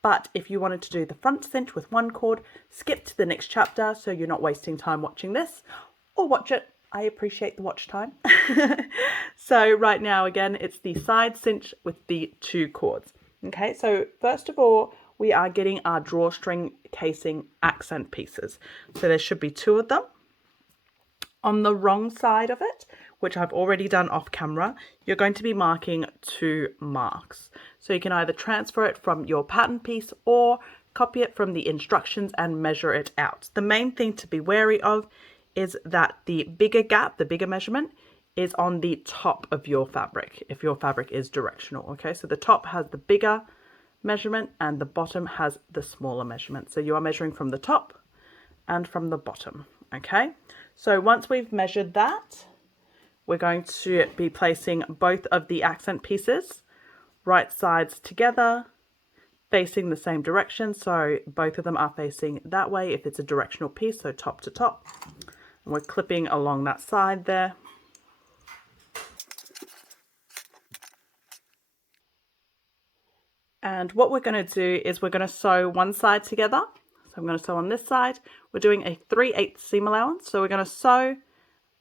but if you wanted to do the front cinch with 1 cord, skip to the next chapter so you're not wasting time watching this, or watch it. I appreciate the watch time. So right now, again, it's the side cinch with the 2 cords. Okay, so first of all, we are getting our drawstring casing accent pieces. So there should be 2 of them. On the wrong side of it, which I've already done off camera, you're going to be marking 2 marks. So you can either transfer it from your pattern piece or copy it from the instructions and measure it out. The main thing to be wary of is that the bigger gap, the bigger measurement, is on the top of your fabric, if your fabric is directional. Okay, so the top has the bigger measurement and the bottom has the smaller measurement. So you are measuring from the top and from the bottom. Okay, so once we've measured that, we're going to be placing both of the accent pieces right sides together, facing the same direction. So both of them are facing that way if it's a directional piece, so top to top. And we're clipping along that side there. And what we're going to do is we're going to sew one side together. So I'm going to sew on this side. We're doing a 3/8 seam allowance. So we're going to sew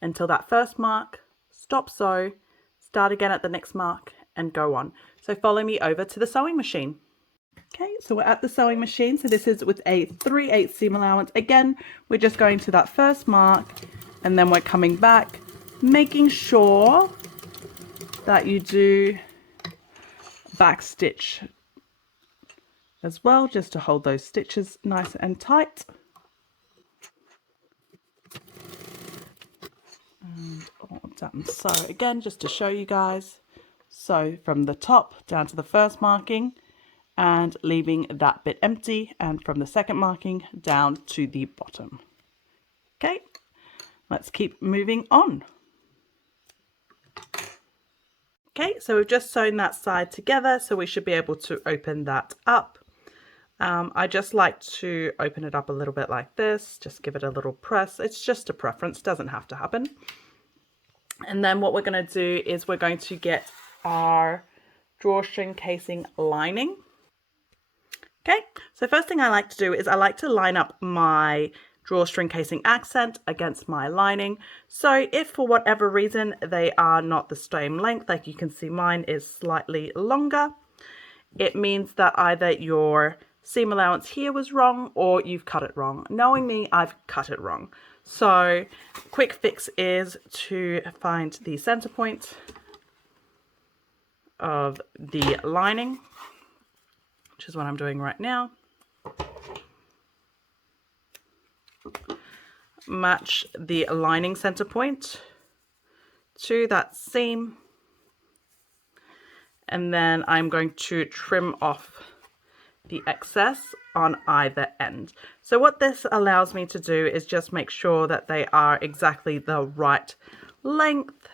until that first mark, stop sew, start again at the next mark and go on. So follow me over to the sewing machine. Okay, so we're at the sewing machine. So this is with a 3/8 seam allowance. Again, we're just going to that first mark and then we're coming back, making sure that you do back stitch as well, just to hold those stitches nice and tight. And all done. So again, just to show you guys, so from the top down to the first marking and leaving that bit empty, and from the second marking down to the bottom. Okay, let's keep moving on. Okay, so we've just sewn that side together, so we should be able to open that up. I just like to open it up a little bit like this, just give it a little press. It's just a preference, doesn't have to happen. And then what we're going to do is we're going to get our drawstring casing lining. Okay, so first thing I like to do is I like to line up my drawstring casing accent against my lining. So if for whatever reason they are not the same length, like you can see mine is slightly longer, it means that either your seam allowance here was wrong or you've cut it wrong. Knowing me, I've cut it wrong. So quick fix is to find the center point of the lining, which is what I'm doing right now. Match the lining center point to that seam, and then I'm going to trim off the excess on either end. So what this allows me to do is just make sure that they are exactly the right length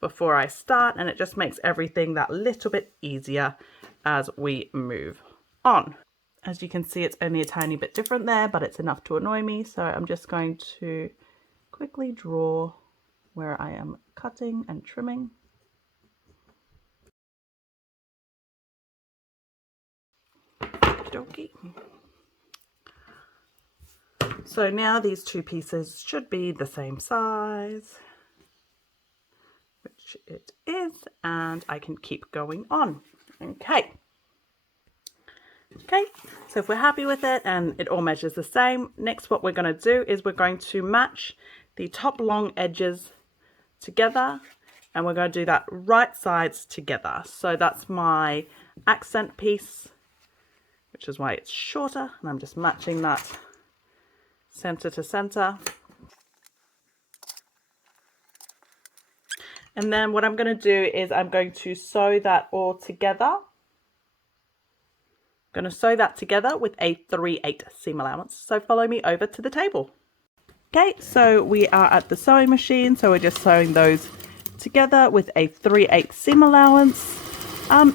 before I start, and it just makes everything that little bit easier as we move on. As you can see, it's only a tiny bit different there, but it's enough to annoy me. So I'm just going to quickly draw where I am cutting and trimming. Okey-dokey. So now these two pieces should be the same size, which it is, and I can keep going on. Okay. Okay, so if we're happy with it and it all measures the same, next what we're going to do is we're going to match the top long edges together, and we're going to do that right sides together. So that's my accent piece, which is why it's shorter, and I'm just matching that center to center. And then what I'm going to do is I'm going to sew that all together. I'm going to sew that together with a 3/8 seam allowance. So follow me over to the table. Okay, so we are at the sewing machine. So we're just sewing those together with a 3/8 seam allowance.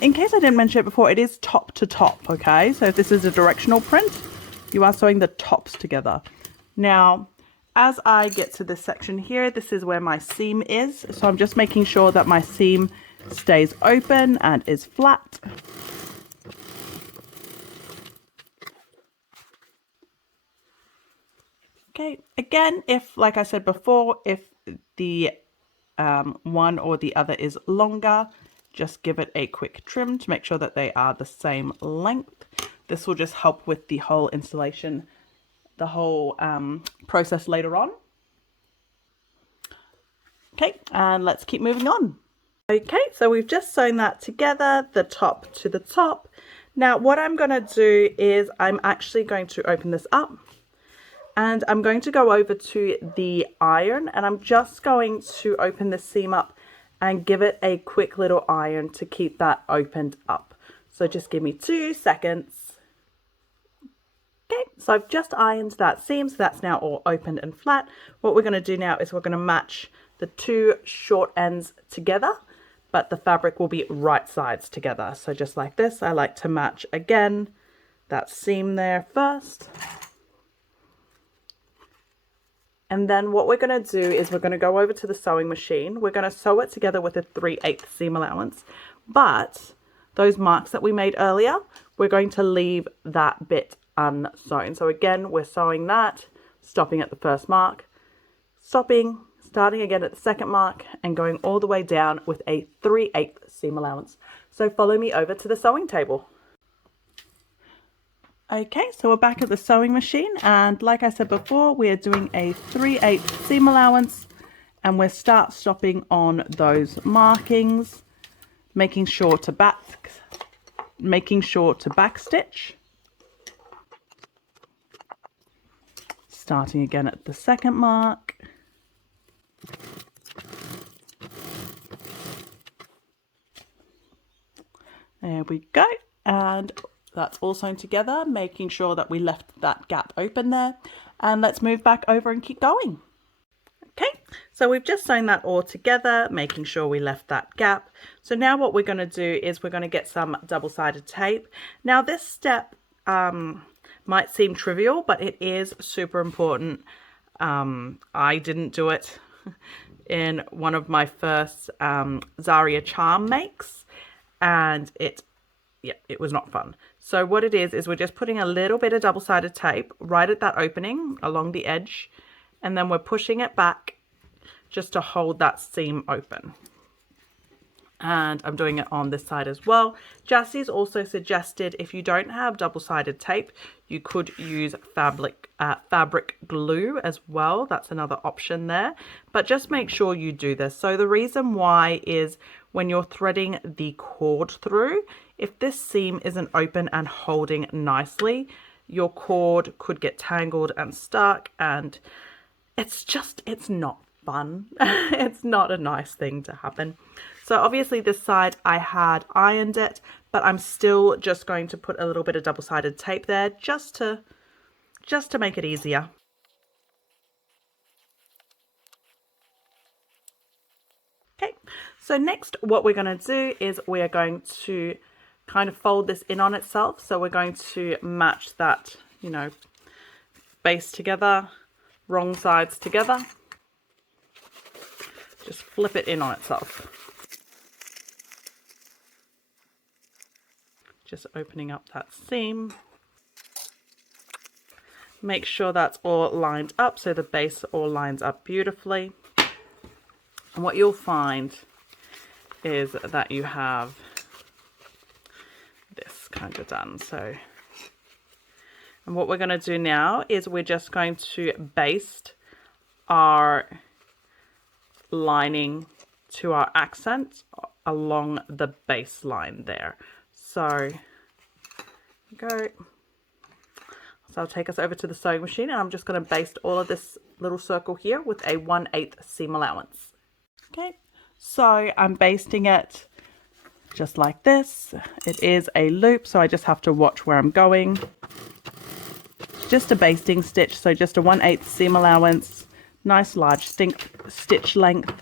In case I didn't mention it before, it is top to top. Okay, so if this is a directional print, you are sewing the tops together. Now, as I get to this section here, this is where my seam is. So I'm just making sure that my seam stays open and is flat. Okay, again, if, like I said before, if the one or the other is longer, just give it a quick trim to make sure that they are the same length. This will just help with the whole installation, the whole process later on. Okay, and let's keep moving on. Okay, so we've just sewn that together, the top to the top. Now what I'm going to do is I'm actually going to open this up. And I'm going to go over to the iron, and I'm just going to open the seam up and give it a quick little iron to keep that opened up. So just give me 2 seconds. Okay, so I've just ironed that seam, so that's now all opened and flat. What we're going to do now is we're going to match the two short ends together, but the fabric will be right sides together. So just like this, I like to match again that seam there first. And then what we're going to do is we're going to go over to the sewing machine. We're going to sew it together with a 3/8 seam allowance. But those marks that we made earlier, we're going to leave that bit unsewn. So again, we're sewing that, stopping at the first mark, stopping, starting again at the second mark, and going all the way down with a 3/8 seam allowance. So follow me over to the sewing table. Okay, so we're back at the sewing machine, and like I said before, we are doing a 3/8 seam allowance, and we're stopping on those markings, making sure to back stitch. Starting again at the second mark. There we go, and that's all sewn together, making sure that we left that gap open there. And let's move back over and keep going. Okay, so we've just sewn that all together, making sure we left that gap. So now what we're going to do is we're going to get some double-sided tape. Now this step might seem trivial, but it is super important. I didn't do it in one of my first Xaria charm makes, and it was not fun. So what it is we're just putting a little bit of double-sided tape right at that opening along the edge, and then we're pushing it back just to hold that seam open. And I'm doing it on this side as well. Jassie's also suggested if you don't have double-sided tape, you could use fabric glue as well. That's another option there. But just make sure you do this. So the reason why is when you're threading the cord through, if this seam isn't open and holding nicely, your cord could get tangled and stuck, and it's not fun. It's not a nice thing to happen. So obviously this side I had ironed it, but I'm still just going to put a little bit of double-sided tape there just to make it easier. Okay, so next what we're going to do is we are going to kind of fold this in on itself. So we're going to match that, you know, base together, wrong sides together. Just flip it in on itself. Just opening up that seam. Make sure that's all lined up so the base all lines up beautifully. And what you'll find is that you have this kind of done. So, and what we're going to do now is we're just going to baste our lining to our accent along the base line there. So go. So I'll take us over to the sewing machine, and I'm just going to baste all of this little circle here with a 1/8 seam allowance. Okay, so I'm basting it just like this. It is a loop, so I just have to watch where I'm going. Just a basting stitch, so just a 1/8 seam allowance, nice large stitch length.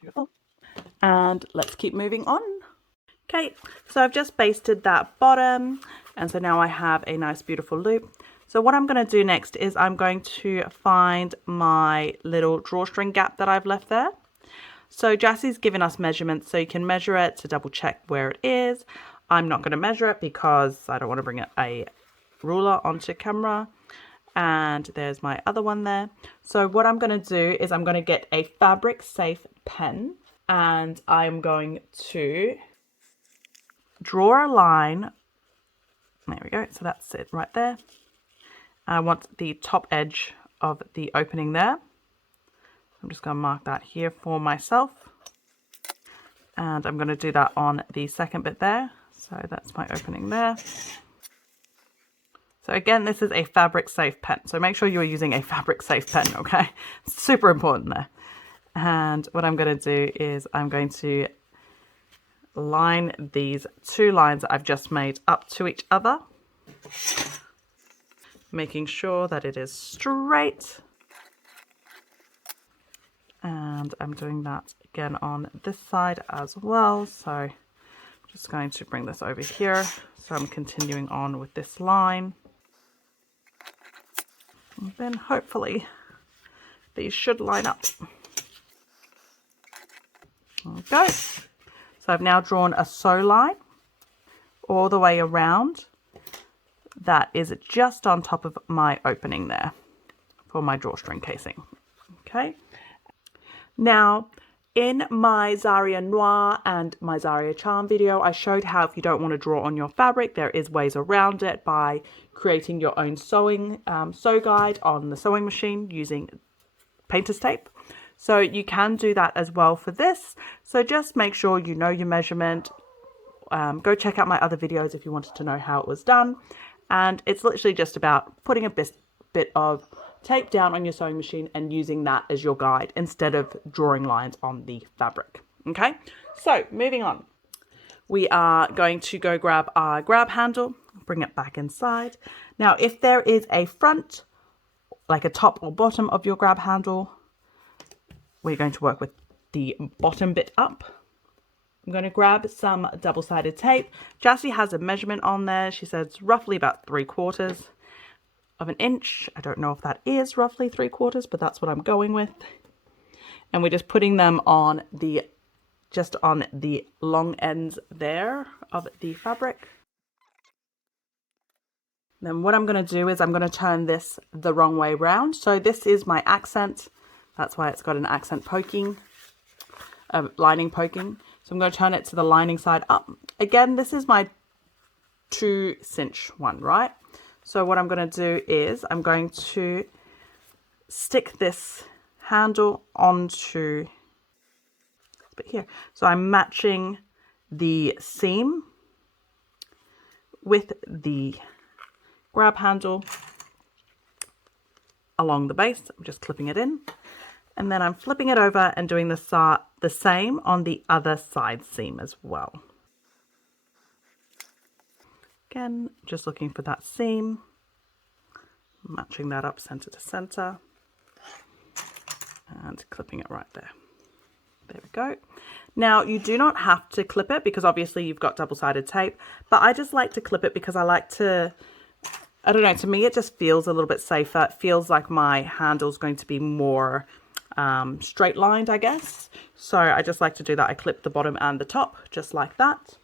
Beautiful. And let's keep moving on. Okay, so I've just basted that bottom, and so now I have a nice beautiful loop. So what I'm going to do next is I'm going to find my little drawstring gap that I've left there. So Jassie's given us measurements, so you can measure it to double check where it is. I'm not going to measure it because I don't want to bring a ruler onto camera. And there's my other one there. So what I'm going to do is I'm going to get a fabric safe pen, and I'm going to draw a line. There we go. So that's it right there. I want the top edge of the opening there. I'm just going to mark that here for myself. And I'm going to do that on the second bit there. So that's my opening there. So again, this is a fabric safe pen. So make sure you're using a fabric safe pen, okay? It's super important there. And what I'm going to do is I'm going to line these two lines that I've just made up to each other, making sure that it is straight. And I'm doing that again on this side as well. So I'm just going to bring this over here. So I'm continuing on with this line. And then hopefully these should line up. Okay. So I've now drawn a sew line all the way around. That is just on top of my opening there for my drawstring casing. Okay. Now, In my Xaria Noir and my Xaria Charm video, I showed how if you don't want to draw on your fabric, there is ways around it by creating your own sewing sew guide on the sewing machine using painter's tape. So you can do that as well for this. So just make sure you know your measurement. Go check out my other videos if you wanted to know how it was done. And it's literally just about putting a bit of tape down on your sewing machine and using that as your guide instead of drawing lines on the fabric. Okay, so moving on. We are going to go grab our grab handle, bring it back inside. Now, if there is a front, like a top or bottom of your grab handle, we're going to work with the bottom bit up. I'm going to grab some double-sided tape. Jessie has a measurement on there. She says roughly about 3/4 of an inch. I don't know if that is roughly 3/4, but that's what I'm going with. And we're just putting them on the, just on the long ends there of the fabric. Then what I'm going to do is I'm going to turn this the wrong way round. So this is my accent. That's why it's got an accent poking, lining poking. So I'm going to turn it to the lining side up. Again, this is my 2 cinch one, right? So what I'm going to do is I'm going to stick this handle onto this bit here. So I'm matching the seam with the grab handle along the base. I'm just clipping it in. And then I'm flipping it over and doing the same on the other side seam as well. Again, just looking for that seam, matching that up center to center, and clipping it right there. There we go. Now, you do not have to clip it because obviously you've got double-sided tape, but I just like to clip it because I like to, I don't know, to me it just feels a little bit safer. It feels like my handle's going to be more straight lined, I guess. So I just like to do that. I clip the bottom and the top just like that.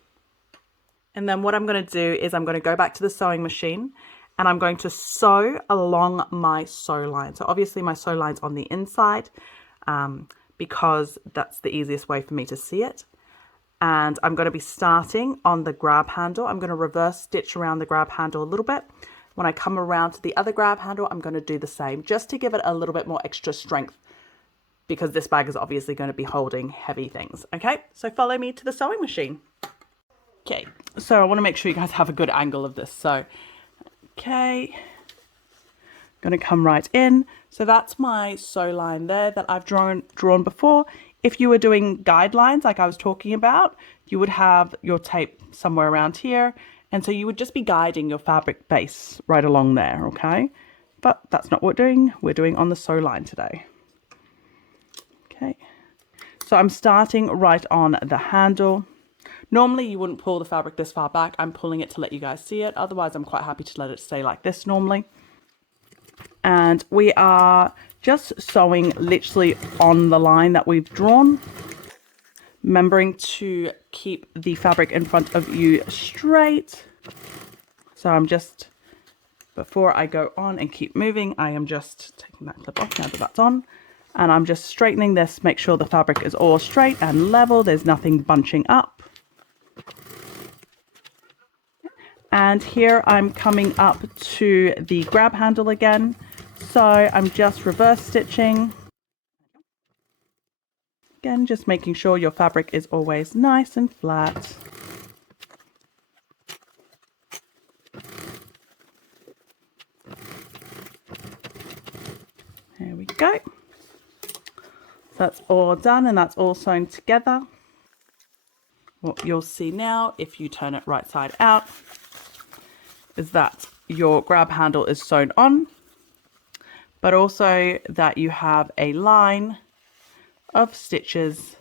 And then what I'm going to do is I'm going to go back to the sewing machine and I'm going to sew along my sew line. So obviously my sew line's on the inside because that's the easiest way for me to see it. And I'm going to be starting on the grab handle. I'm going to reverse stitch around the grab handle a little bit. When I come around to the other grab handle, I'm going to do the same just to give it a little bit more extra strength, because this bag is obviously going to be holding heavy things. Okay, so follow me to the sewing machine. Okay, so I want to make sure you guys have a good angle of this. So, okay, going to come right in. So that's my sew line there that I've drawn before. If you were doing guidelines like I was talking about, you would have your tape somewhere around here. And so you would just be guiding your fabric base right along there, okay? But that's not what we're doing. We're doing on the sew line today. Okay, so I'm starting right on the handle. Normally you wouldn't pull the fabric this far back. I'm pulling it to let you guys see it. Otherwise, I'm quite happy to let it stay like this normally. And we are just sewing literally on the line that we've drawn. Remembering to keep the fabric in front of you straight. So I'm just, before I go on and keep moving, I am just taking that clip off now that that's on. And I'm just straightening this, make sure the fabric is all straight and level. There's nothing bunching up. And here I'm coming up to the grab handle again. So I'm just reverse stitching. Again, just making sure your fabric is always nice and flat. There we go. That's all done and that's all sewn together. What you'll see now, if you turn it right side out, is that your grab handle is sewn on, but also that you have a line of stitches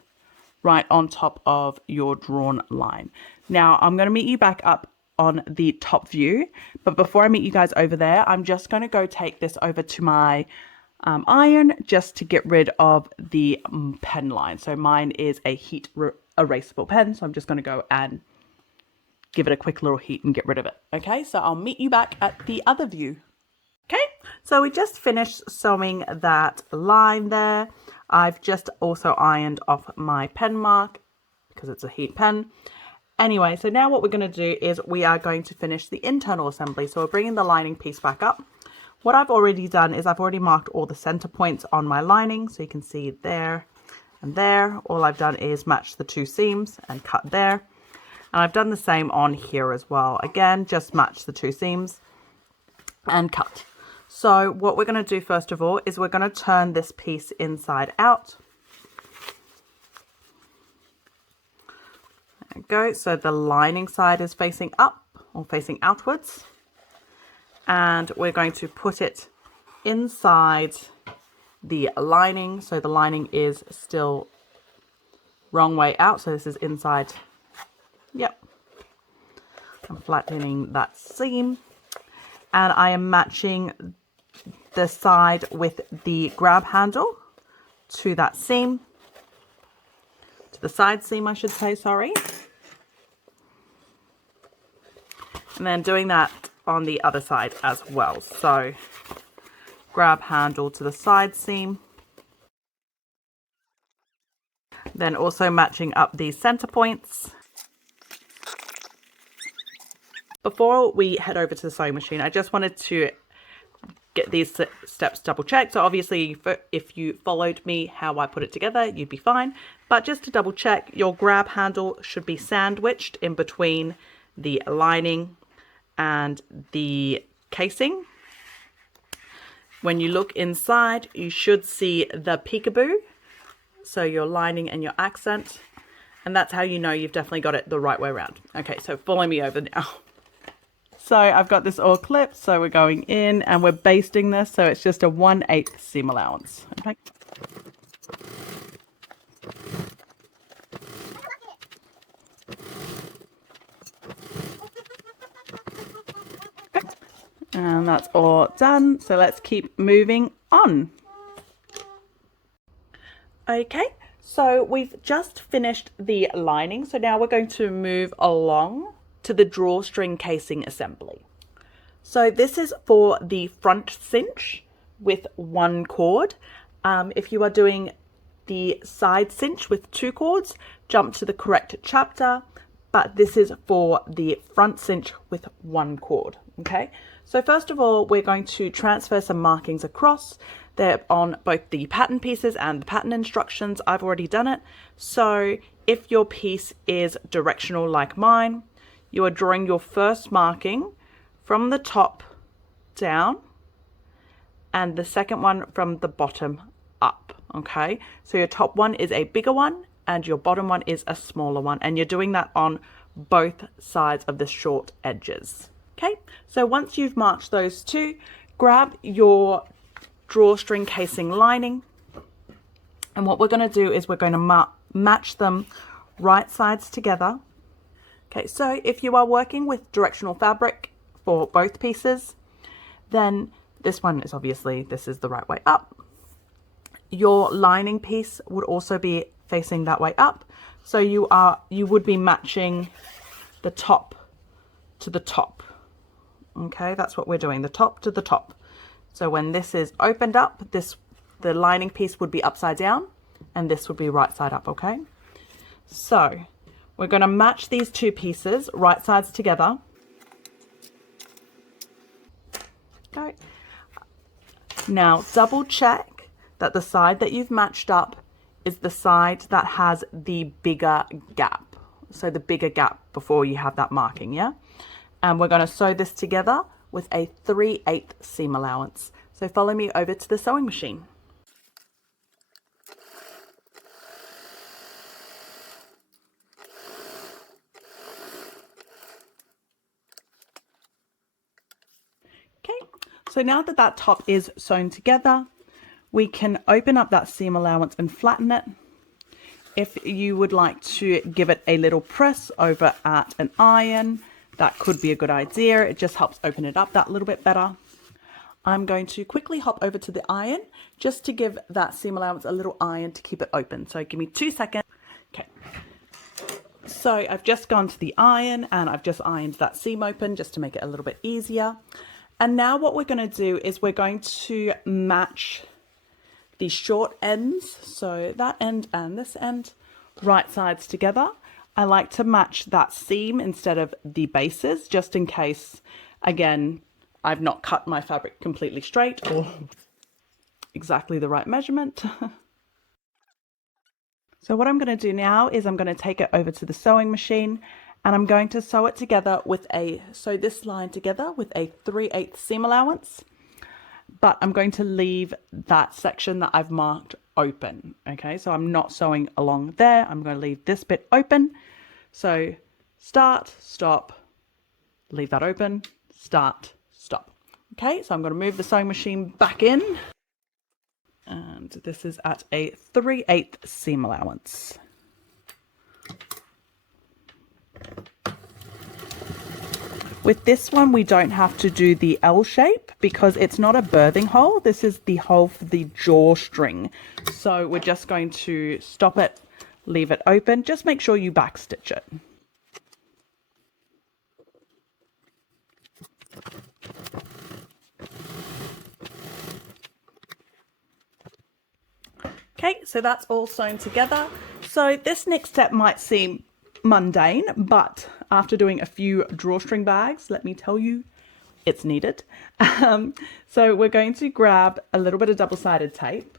right on top of your drawn line. Now I'm going to meet you back up on the top view, but before I meet you guys over there, I'm just going to go take this over to my iron just to get rid of the pen line. So mine is a heat erasable pen, so I'm just going to go and give it a quick little heat and get rid of it. Okay, so I'll meet you back at the other view. Okay, so we just finished sewing that line there. I've just also ironed off my pen mark because it's a heat pen. Anyway, so now what we're going to do is we are going to finish the internal assembly. So we're bringing the lining piece back up. What I've already done is I've already marked all the center points on my lining. So you can see there and there. All I've done is match the two seams and cut there. And I've done the same on here as well. Again, just match the two seams and cut. So what we're going to do first of all is we're going to turn this piece inside out. There we go. So the lining side is facing up or facing outwards. And we're going to put it inside the lining. So the lining is still wrong way out. So this is inside. Yep. I'm flattening that seam. And I am matching the side with the grab handle to that seam. To the side seam, I should say, sorry. And then doing that on the other side as well. So grab handle to the side seam. Then also matching up these center points. Before we head over to the sewing machine, I just wanted to get these steps double checked. So obviously if you followed me how I put it together, you'd be fine. But just to double check, your grab handle should be sandwiched in between the lining and the casing. When you look inside, you should see the peekaboo, so your lining and your accent, and that's how you know you've definitely got it the right way around. Okay, so follow me over now. So I've got this all clipped, so we're going in and we're basting this, so it's just a 1/8 seam allowance. Okay. And that's all done. So let's keep moving on. Okay, so we've just finished the lining. So now we're going to move along to the drawstring casing assembly. So this is for the front cinch with 1 cord. If you are doing the side cinch with 2 cords, jump to the correct chapter. But this is for the front cinch with 1 cord. Okay, so first of all, we're going to transfer some markings across. They're on both the pattern pieces and the pattern instructions. I've already done it. So if your piece is directional like mine, you are drawing your first marking from the top down and the second one from the bottom up. Okay, so your top one is a bigger one and your bottom one is a smaller one, and you're doing that on both sides of the short edges. Okay, so once you've marked those two, grab your drawstring casing lining, and what we're going to do is we're going to match them right sides together. Okay, so if you are working with directional fabric for both pieces, then this one is obviously, this is the right way up. Your lining piece would also be facing that way up, so you would be matching the top to the top. Okay, that's what we're doing, the top to the top. So when this is opened up, the lining piece would be upside down and this would be right side up. Okay, so we're going to match these two pieces right sides together. Okay, now double check that the side that you've matched up is the side that has the bigger gap. So the bigger gap before you have that marking, yeah? And we're going to sew this together with a 3/8 seam allowance. So follow me over to the sewing machine. Okay, so now that that top is sewn together, we can open up that seam allowance and flatten it. If you would like to give it a little press over at an iron, that could be a good idea. It just helps open it up that little bit better. I'm going to quickly hop over to the iron just to give that seam allowance a little iron to keep it open. So give me 2 seconds. Okay. So I've just gone to the iron and I've just ironed that seam open just to make it a little bit easier. And now what we're going to do is we're going to match the short ends, so that end and this end, right sides together. I like to match that seam instead of the bases, just in case, again, I've not cut my fabric completely straight or exactly the right measurement. So what I'm going to do now is I'm going to take it over to the sewing machine, and I'm going to sew it together with sew this line together with a 3/8 seam allowance. But I'm going to leave that section that I've marked open. Okay, so I'm not sewing along there. I'm going to leave this bit open. So start, stop, leave that open, start, stop. Okay, so I'm going to move the sewing machine back in. And this is at a 3/8 seam allowance. With this one, we don't have to do the L shape because it's not a birthing hole. This is the hole for the drawstring. So we're just going to stop it, leave it open. Just make sure you backstitch it. Okay, so that's all sewn together. So this next step might seem mundane, but after doing a few drawstring bags, let me tell you, it's needed. So we're going to grab a little bit of double-sided tape.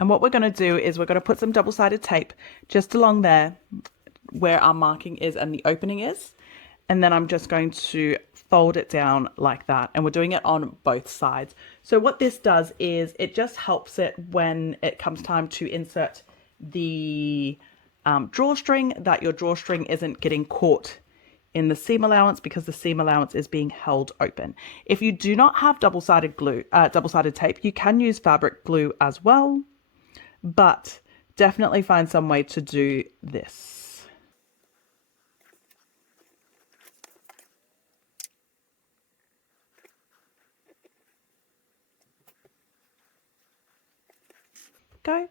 And what we're going to do is we're going to put some double-sided tape just along there where our marking is and the opening is. And then I'm just going to fold it down like that. And we're doing it on both sides. So what this does is it just helps it when it comes time to insert the drawstring, that your drawstring isn't getting caught in the seam allowance because the seam allowance is being held open. If you do not have double-sided tape, you can use fabric glue as well, but definitely find some way to do this. Go.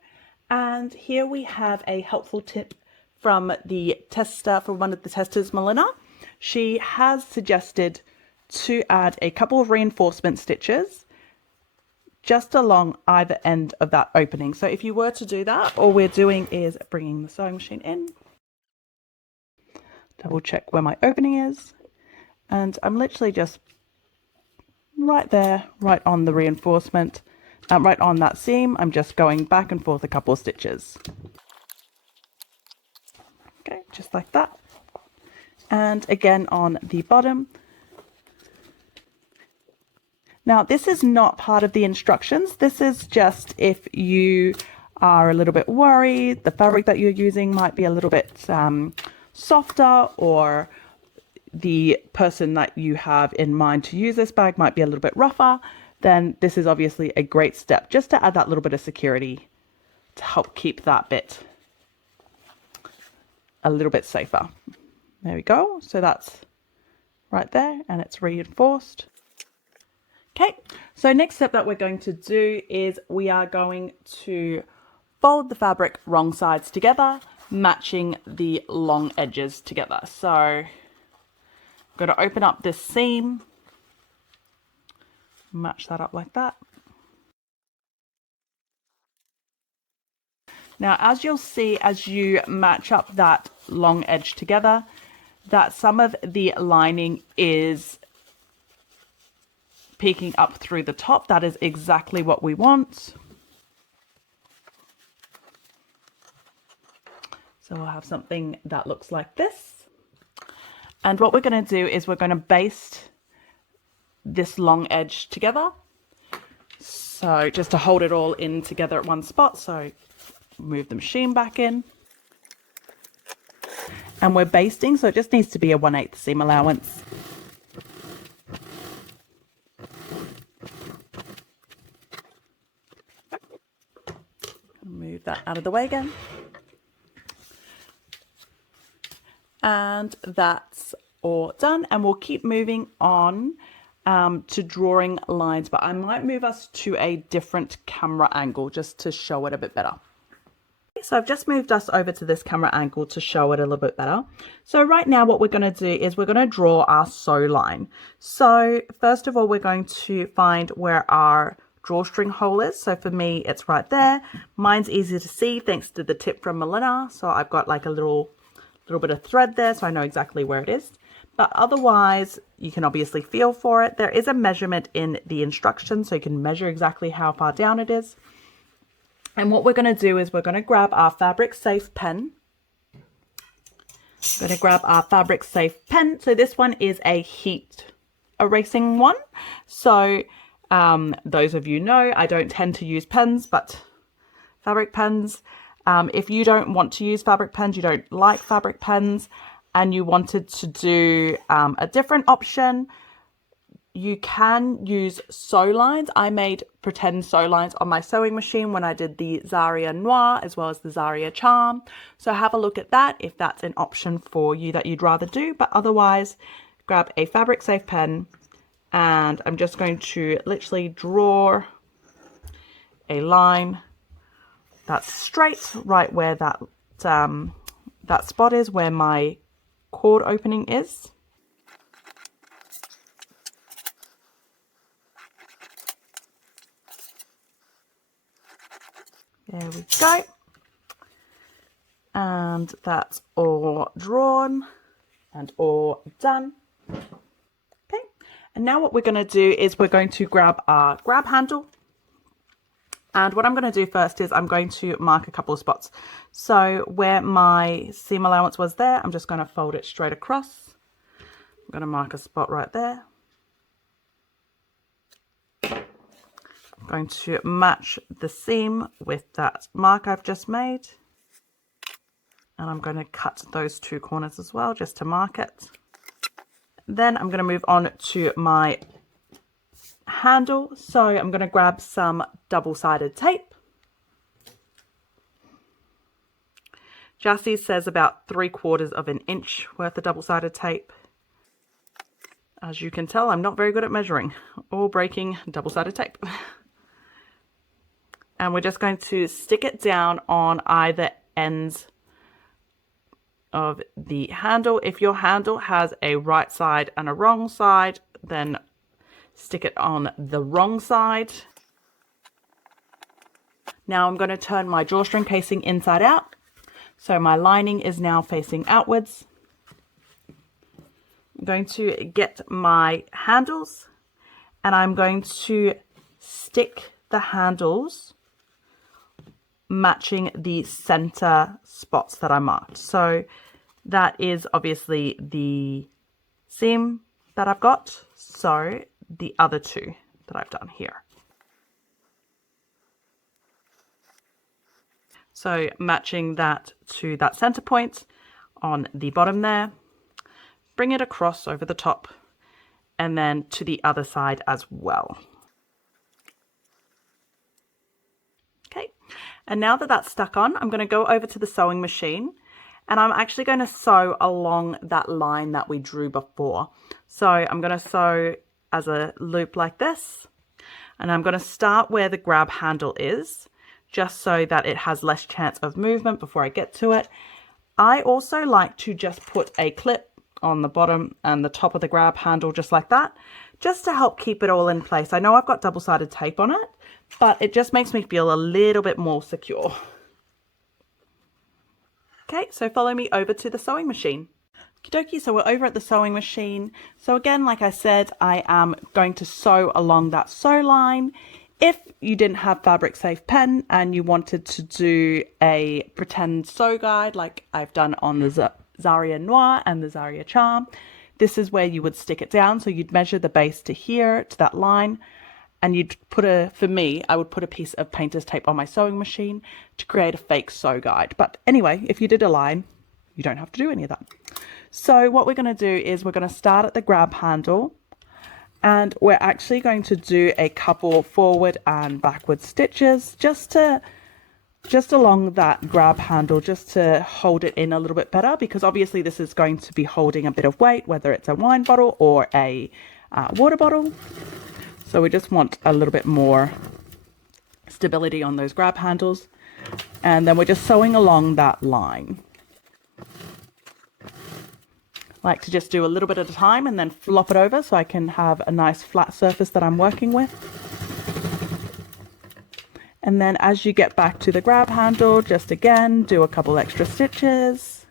And here we have a helpful tip from the tester, from one of the testers, Melina. She has suggested to add a couple of reinforcement stitches just along either end of that opening. So if you were to do that, all we're doing is bringing the sewing machine in, double check where my opening is, and I'm literally just right there, right on the reinforcement, right on that seam. I'm just going back and forth a couple of stitches. Okay, just like that. And again on the bottom. Now, this is not part of the instructions. This is just if you are a little bit worried, the fabric that you're using might be a little bit softer, or the person that you have in mind to use this bag might be a little bit rougher, then this is obviously a great step just to add that little bit of security to help keep that bit a little bit safer. There we go. So that's right there, and it's reinforced. Okay, so next step that we're going to do is we are going to fold the fabric wrong sides together, matching the long edges together. So I'm going to open up this seam, match that up like that. Now, as you'll see, as you match up that long edge together, that some of the lining is peeking up through the top. That is exactly what we want. So we'll have something that looks like this. And what we're going to do is we're going to baste this long edge together. So just to hold it all in together at one spot. So move the machine back in. And we're basting, so it just needs to be a 1/8 seam allowance. Move that out of the way again. And that's all done. And we'll keep moving on to drawing lines, but I might move us to a different camera angle just to show it a bit better. So I've just moved us over to this camera angle to show it a little bit better. So right now what we're going to do is we're going to draw our sew line. So first of all, we're going to find where our drawstring hole is. So for me, it's right there. Mine's easier to see thanks to the tip from Melina. So I've got like a little bit of thread there, so I know exactly where it is. But otherwise, you can obviously feel for it. There is a measurement in the instructions, so you can measure exactly how far down it is. And what we're going to do is we're going to grab our fabric safe pen. I'm going to grab our fabric safe pen. So this one is a heat erasing one. So those of you know, I don't tend to use pens, but fabric pens. If you don't want to use fabric pens, you don't like fabric pens, and you wanted to do a different option, you can use sew lines. I made pretend sew lines on my sewing machine when I did the Xaria Noir as well as the Xaria Charm. So have a look at that if that's an option for you that you'd rather do. But otherwise, grab a fabric safe pen, and I'm just going to literally draw a line that's straight right where that spot is, where my cord opening is. There we go. And that's all drawn and all done. Okay. And now what we're going to do is we're going to grab our grab handle. And what I'm going to do first is I'm going to mark a couple of spots. So where my seam allowance was there, I'm just going to fold it straight across. I'm going to mark a spot right there. I'm going to match the seam with that mark I've just made. And I'm going to cut those two corners as well, just to mark it. Then I'm going to move on to my handle. So I'm going to grab some double-sided tape. Jassy says about 3/4 of an inch worth of double-sided tape. As you can tell, I'm not very good at measuring or breaking double-sided tape. And we're just going to stick it down on either ends of the handle. If your handle has a right side and a wrong side, then stick it on the wrong side. Now I'm going to turn my drawstring casing inside out. So my lining is now facing outwards. I'm going to get my handles, and I'm going to stick the handles matching the center spots that I marked. So that is obviously the seam that I've got. So the other two that I've done here. So matching that to that center point on the bottom there, bring it across over the top and then to the other side as well. Okay, and now that that's stuck on, I'm going to go over to the sewing machine, and I'm actually going to sew along that line that we drew before. So I'm going to sew as a loop like this, and I'm going to start where the grab handle is, just so that it has less chance of movement before I get to it. I also like to just put a clip on the bottom and the top of the grab handle just like that, just to help keep it all in place. I know I've got double-sided tape on it, but it just makes me feel a little bit more secure. Okay, so follow me over to the sewing machine. Okie dokie, so we're over at the sewing machine. So again, like I said, I am going to sew along that sew line. If you didn't have fabric safe pen and you wanted to do a pretend sew guide like I've done on the Xaria Noir and the Xaria Charm, this is where you would stick it down. So you'd measure the base to here, to that line, and you'd put for me, I would put a piece of painter's tape on my sewing machine to create a fake sew guide. But anyway, if you did a line, you don't have to do any of that. So what we're going to do is we're going to start at the grab handle, and we're actually going to do a couple forward and backward stitches just along that grab handle, just to hold it in a little bit better, because obviously this is going to be holding a bit of weight, whether it's a wine bottle or a water bottle. So we just want a little bit more stability on those grab handles. And then we're just sewing along that line. I like to just do a little bit at a time and then flop it over so I can have a nice flat surface that I'm working with. And then as you get back to the grab handle, just again, do a couple extra stitches.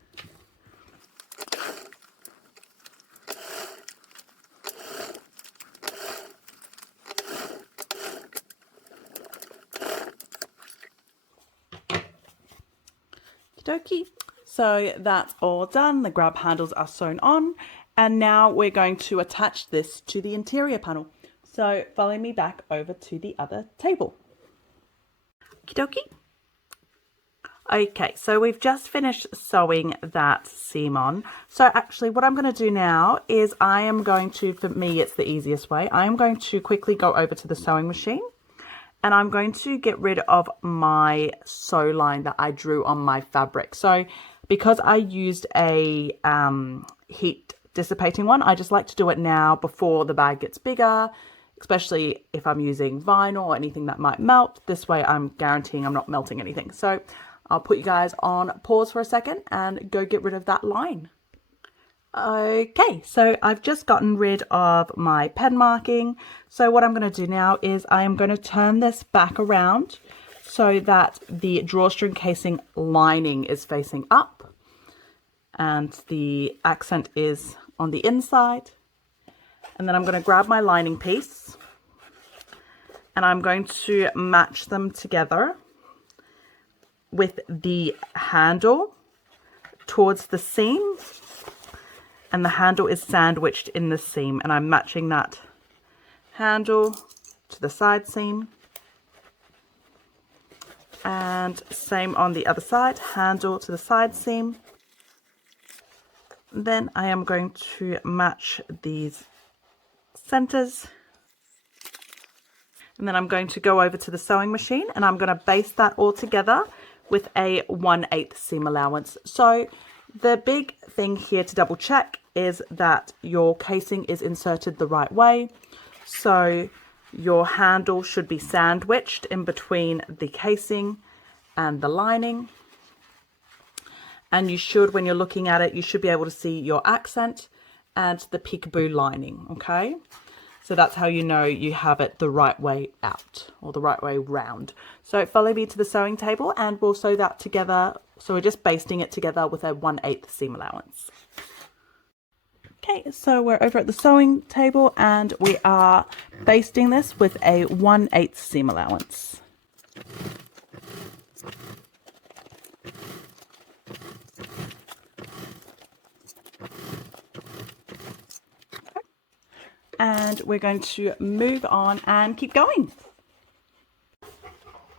Okie dokie. So that's all done. The grab handles are sewn on. And now we're going to attach this to the interior panel. So follow me back over to the other table. Okie dokie. Okay, so we've just finished sewing that seam on. So actually what I'm going to do now is I am going to, for me it's the easiest way, I am going to quickly go over to the sewing machine and I'm going to get rid of my sew line that I drew on my fabric. So because I used a heat dissipating one, I just like to do it now before the bag gets bigger, especially if I'm using vinyl or anything that might melt. This way I'm guaranteeing I'm not melting anything. So I'll put you guys on pause for a second and go get rid of that line. Okay, so I've just gotten rid of my pen marking. So what I'm going to do now is I am going to turn this back around so that the drawstring casing lining is facing up and the accent is on the inside. And then I'm going to grab my lining piece and I'm going to match them together with the handle towards the seam, and the handle is sandwiched in the seam, and I'm matching that handle to the side seam, and same on the other side, handle to the side seam. Then I am going to match these centers, and then I'm going to go over to the sewing machine and I'm going to baste that all together with a 1/8 seam allowance. So the big thing here to double check is that your casing is inserted the right way. So your handle should be sandwiched in between the casing and the lining. And you should, when you're looking at it, you should be able to see your accent and the peekaboo lining, okay? So that's how you know you have it the right way out or the right way round. So follow me to the sewing table and we'll sew that together. So we're just basting it together with a 1/8 seam allowance. Okay, so we're over at the sewing table and we are basting this with a 1/8 seam allowance. And we're going to move on and keep going.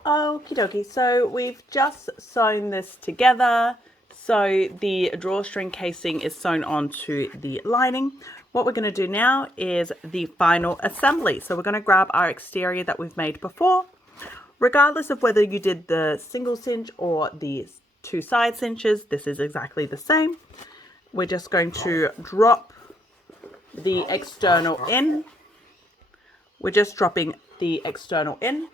Okie dokie, so we've just sewn this together. So the drawstring casing is sewn onto the lining. What we're going to do now is the final assembly. So we're going to grab our exterior that we've made before. Regardless of whether you did the single cinch or the 2 side cinches, this is exactly the same. We're just going to drop the external in. We're just dropping the external in.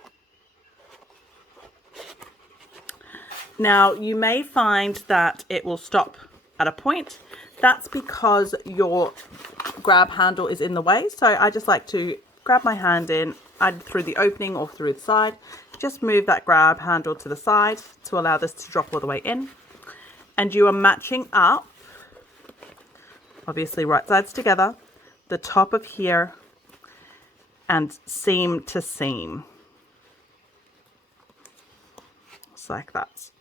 Now you may find that it will stop at a point. That's because your grab handle is in the way. So I just like to grab my hand in either through the opening or through the side. Just move that grab handle to the side to allow this to drop all the way in. And you are matching up, obviously right sides together, the top of here and seam to seam. Just like that.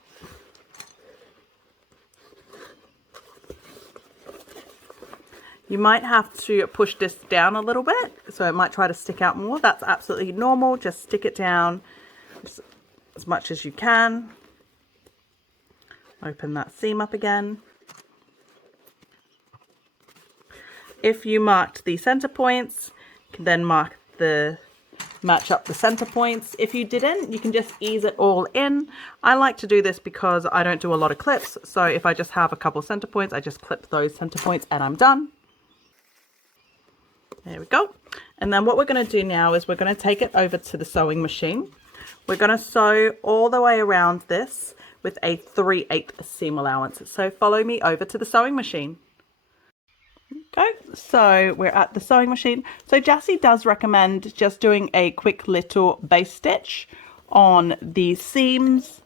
You might have to push this down a little bit, so it might try to stick out more. That's absolutely normal. Just stick it down as much as you can. Open that seam up again. If you marked the center points, you can then match up the center points. If you didn't, you can just ease it all in. I like to do this because I don't do a lot of clips. So if I just have a couple center points, I just clip those center points and I'm done. There we go. And then what we're going to do now is we're going to take it over to the sewing machine. We're going to sew all the way around this with a 3/8 seam allowance. So follow me over to the sewing machine. Okay, so we're at the sewing machine. So Jassy does recommend just doing a quick little base stitch on the seams,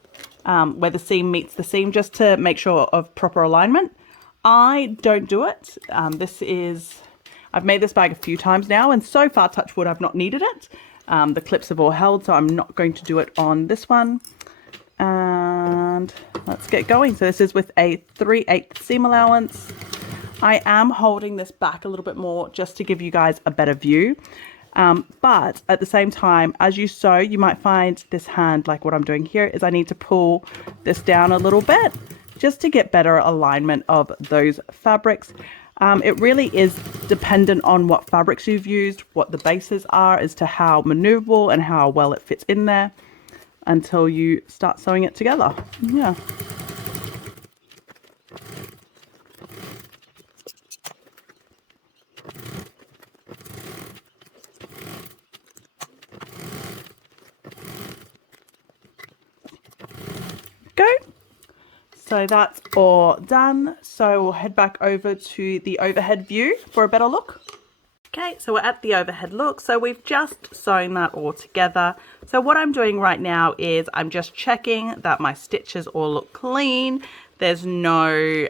where the seam meets the seam, just to make sure of proper alignment. I don't do it. I've made this bag a few times now, and so far, touch wood, I've not needed it. The clips have all held, so I'm not going to do it on this one. And let's get going. So this is with a 3/8 seam allowance. I am holding this back a little bit more just to give you guys a better view. But at the same time, as you sew, you might find this hand, like what I'm doing here, is I need to pull this down a little bit just to get better alignment of those fabrics. It really is dependent on what fabrics you've used, what the bases are, as to how maneuverable and how well it fits in there until you start sewing it together. Yeah. Go. So that's all done. So we'll head back over to the overhead view for a better look. Okay, so we're at the overhead look. So we've just sewn that all together. So what I'm doing right now is I'm just checking that my stitches all look clean. There's no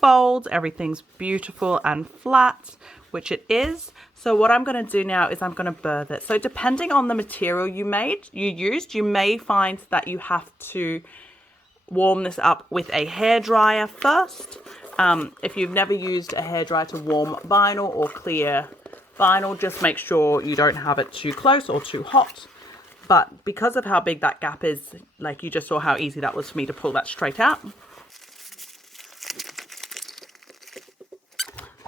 folds. Everything's beautiful and flat, which it is. So what I'm going to do now is I'm going to birth it. So depending on the material you used, you may find that you have to warm this up with a hairdryer first. If you've never used a hairdryer to warm vinyl or clear vinyl, just make sure you don't have it too close or too hot. But because of how big that gap is, like you just saw how easy that was for me to pull that straight out.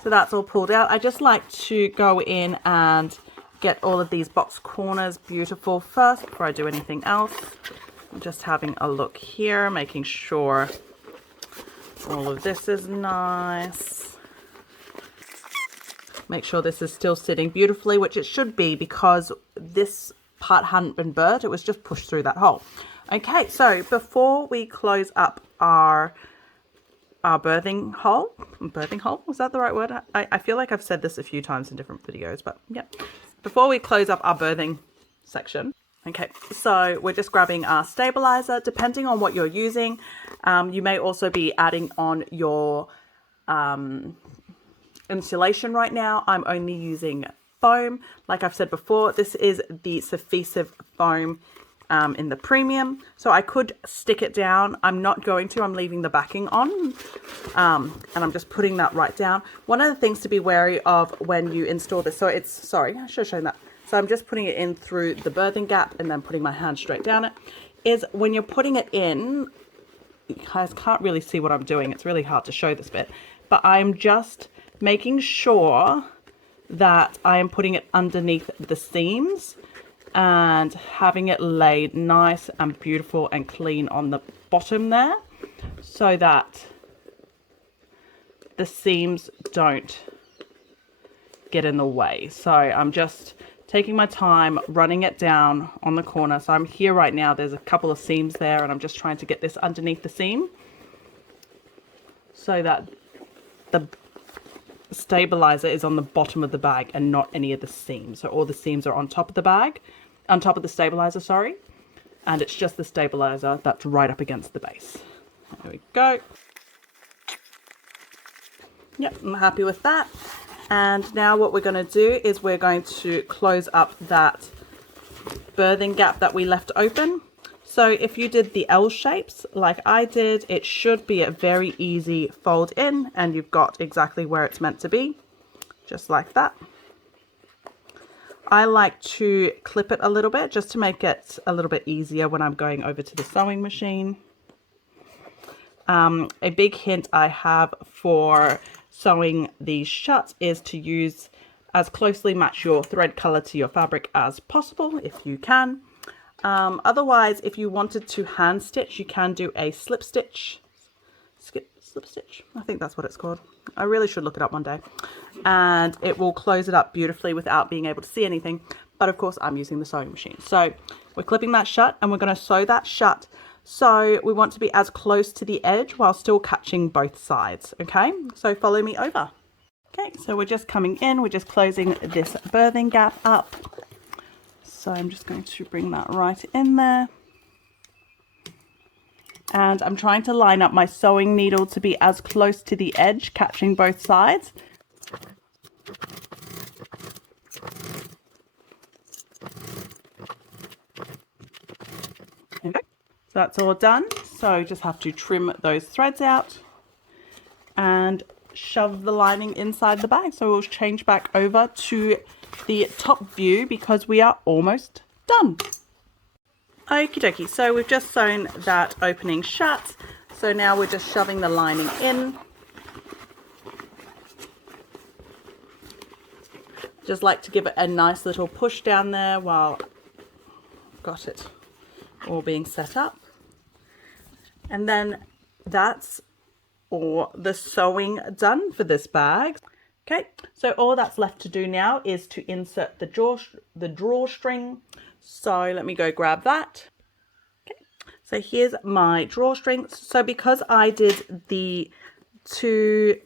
So that's all pulled out. I just like to go in and get all of these box corners beautiful first before I do anything else. I'm just having a look here, making sure all of this is nice. Make sure this is still sitting beautifully, which it should be because this part hadn't been burnt. It was just pushed through that hole. Okay, so before we close up our birthing hole, was that the right word? I feel like I've said this a few times in different videos, but yeah. Before we close up our birthing section, okay, so we're just grabbing our stabilizer. Depending on what you're using, you may also be adding on your insulation. Right now, I'm only using foam. Like I've said before, this is the Sewfisticated foam in the premium. So I could stick it down. I'm not going to. I'm leaving the backing on. And I'm just putting that right down. One of the things to be wary of when you install this, so it's, sorry, I should have shown that. So I'm just putting it in through the birthing gap and then putting my hand straight down it, is when you're putting it in, you guys can't really see what I'm doing. It's really hard to show this bit, but I'm just making sure that I am putting it underneath the seams and having it laid nice and beautiful and clean on the bottom there so that the seams don't get in the way. So I'm just taking my time, running it down on the corner. So I'm here right now, there's a couple of seams there, and I'm just trying to get this underneath the seam so that the stabilizer is on the bottom of the bag and not any of the seams. So all the seams are on top of the bag, on top of the stabilizer, sorry, and it's just the stabilizer that's right up against the base. There we go. Yep, I'm happy with that. And now what we're going to do is we're going to close up that birthing gap that we left open. So if you did the L shapes like I did, it should be a very easy fold in and you've got exactly where it's meant to be, just like that. I like to clip it a little bit just to make it a little bit easier when I'm going over to the sewing machine. A big hint I have for sewing these shut is to use as closely match your thread color to your fabric as possible if you can. Otherwise, if you wanted to hand stitch, you can do a slip stitch. Slip stitch, I think that's what it's called. I really should look it up one day. And it will close it up beautifully without being able to see anything. But of course, I'm using the sewing machine. So we're clipping that shut and we're going to sew that shut. So we want to be as close to the edge while still catching both sides. Okay, so follow me over. Okay, so we're just coming in, we're just closing this birthing gap up. So I'm just going to bring that right in there. And I'm trying to line up my sewing needle to be as close to the edge, catching both sides. Okay. So that's all done. So just have to trim those threads out and shove the lining inside the bag. So we'll change back over to the top view because we are almost done. Okie dokie, so we've just sewn that opening shut. So now we're just shoving the lining in. Just like to give it a nice little push down there while I've got it all being set up. And then that's all the sewing done for this bag. Okay, so all that's left to do now is to insert the drawstring. So let me go grab that. Okay, so here's my drawstring. So because I did the two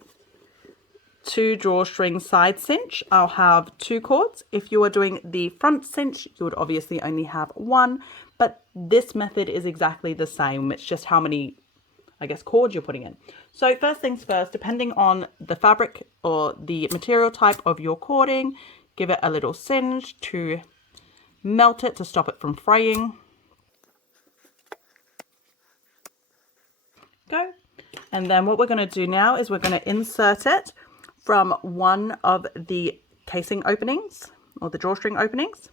drawstring side cinch, I'll have 2 cords. If you are doing the front cinch, you would obviously only have 1, but this method is exactly the same. It's just how many, I guess, cords you're putting in. So first things first, depending on the fabric or the material type of your cording, give it a little singe to melt it to stop it from fraying. Go. And then what we're going to do now is we're going to insert it from one of the casing openings or the drawstring openings.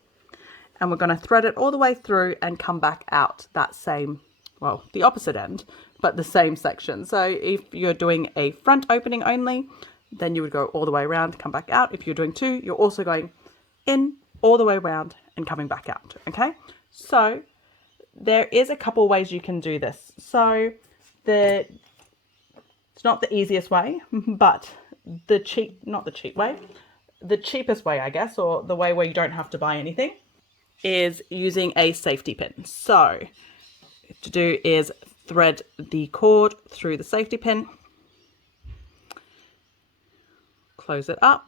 And we're going to thread it all the way through and come back out that same, well, the opposite end, but the same section. So if you're doing a front opening only, then you would go all the way around, come back out. If you're doing 2, you're also going in all the way around and coming back out. Okay. So there is a couple ways you can do this. So it's not the easiest way, but the cheapest way, I guess, or the way where you don't have to buy anything, is using a safety pin. So what to do is thread the cord through the safety pin, close it up,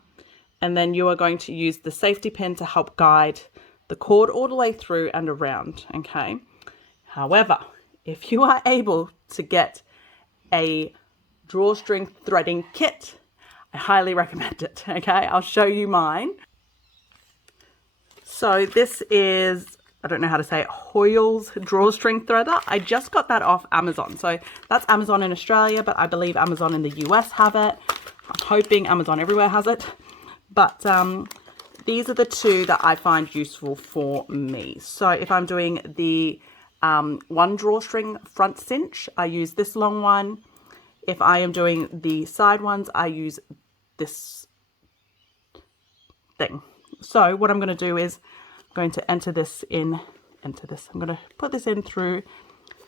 and then you are going to use the safety pin to help guide the cord all the way through and around. Okay. However, if you are able to get a drawstring threading kit, I highly recommend it. Okay, I'll show you mine. So this is, I don't know how to say it, Hoyle's drawstring threader. I just got that off Amazon. So that's Amazon in Australia, but I believe Amazon in the US have it. I'm hoping Amazon everywhere has it. But these are the 2 that I find useful for me. So if I'm doing the one drawstring front cinch, I use this long one. If I am doing the side ones, I use this thing. So what I'm going to do is I'm going to I'm going to put this in through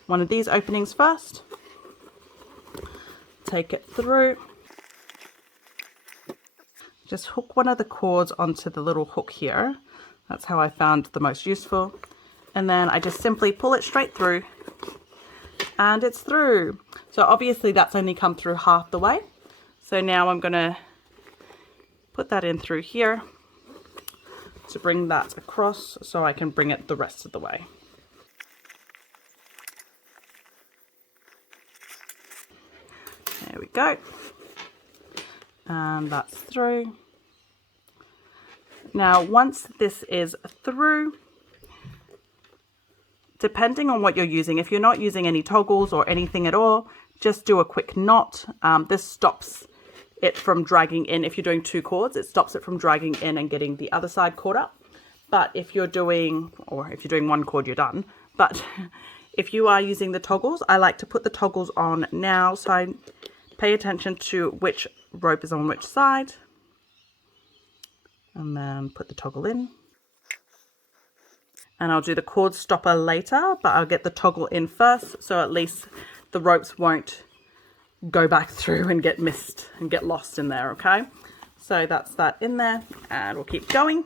one of these openings first. Take it through. Just hook one of the cords onto the little hook here. That's how I found the most useful. And then I just simply pull it straight through. And it's through. So obviously that's only come through half the way. So now I'm going to put that in through here to bring that across so I can bring it the rest of the way. There we go. And that's through. Now once this is through, depending on what you're using, if you're not using any toggles or anything at all, just do a quick knot. This stops it from dragging in. If you're doing 2 cords, it stops it from dragging in and getting the other side caught up. But if you're doing, or if you're doing 1 cord, you're done. But if you are using the toggles, I like to put the toggles on now. So I pay attention to which rope is on which side. And then put the toggle in. And I'll do the cord stopper later, but I'll get the toggle in first, so at least the ropes won't go back through and get missed and get lost in there, okay? So that's that in there, and we'll keep going.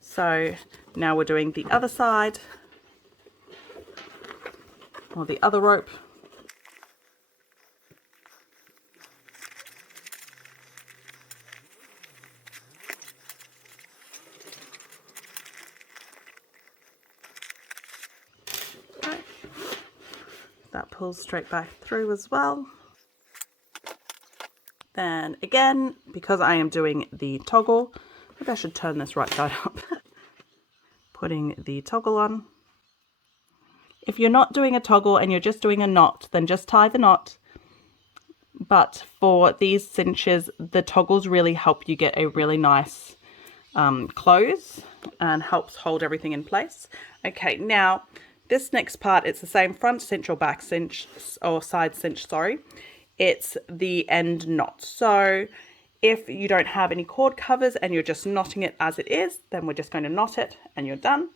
So now we're doing the other side, or the other rope. pulls straight back through as well. Then again, because I am doing the toggle, maybe I should turn this right side up. Putting the toggle on. If you're not doing a toggle and you're just doing a knot, then just tie the knot. But for these cinches, the toggles really help you get a really nice close and helps hold everything in place. Okay, now this next part, it's the same front cinch or back cinch, or side cinch, sorry. It's the end knot. So if you don't have any cord covers and you're just knotting it as it is, then we're just going to knot it and you're done.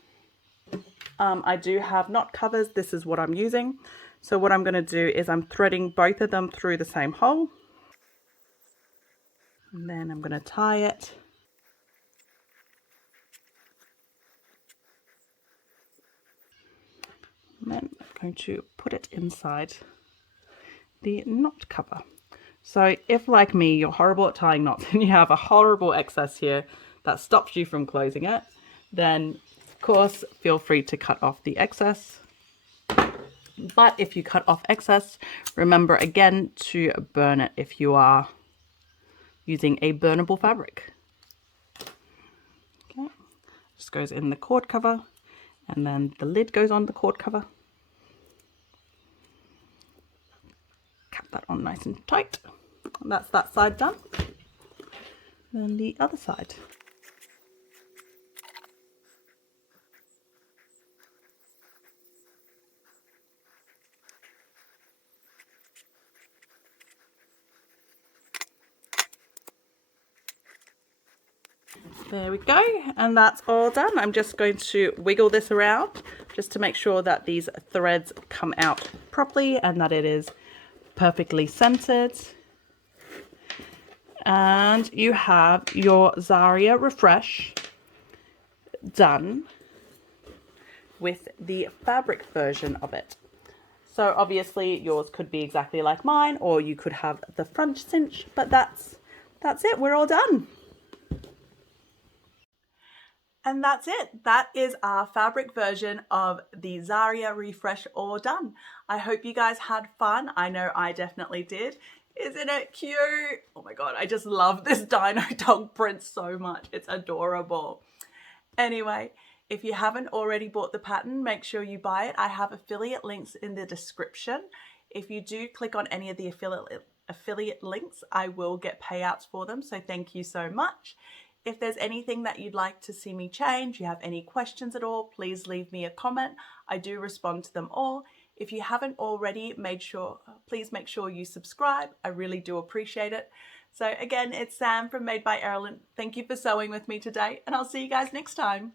I do have knot covers. This is what I'm using. So what I'm going to do is I'm threading both of them through the same hole. And then I'm going to tie it. And then I'm going to put it inside the knot cover. So if, like me, you're horrible at tying knots and you have a horrible excess here that stops you from closing it, then of course feel free to cut off the excess. But if you cut off excess, remember again to burn it if you are using a burnable fabric. Okay, just goes in the cord cover, and then the lid goes on the cord cover. Cap that on nice and tight. And that's that side done. Then the other side. There we go, and that's all done. I'm just going to wiggle this around just to make sure that these threads come out properly and that it is perfectly centered. And you have your Xaria Refresh done with the fabric version of it. So obviously yours could be exactly like mine, or you could have the front cinch, but that's it, we're all done. And that's it. That is our fabric version of the Xaria Refresh all done. I hope you guys had fun. I know I definitely did. Isn't it cute? Oh my God, I just love this dino dog print so much. It's adorable. Anyway, if you haven't already bought the pattern, make sure you buy it. I have affiliate links in the description. If you do click on any of the affiliate links, I will get payouts for them. So thank you so much. If there's anything that you'd like to see me change, you have any questions at all, please leave me a comment. I do respond to them all. If you haven't already, please make sure you subscribe. I really do appreciate it. So again, it's Sam from Made by Erilyn. Thank you for sewing with me today, and I'll see you guys next time.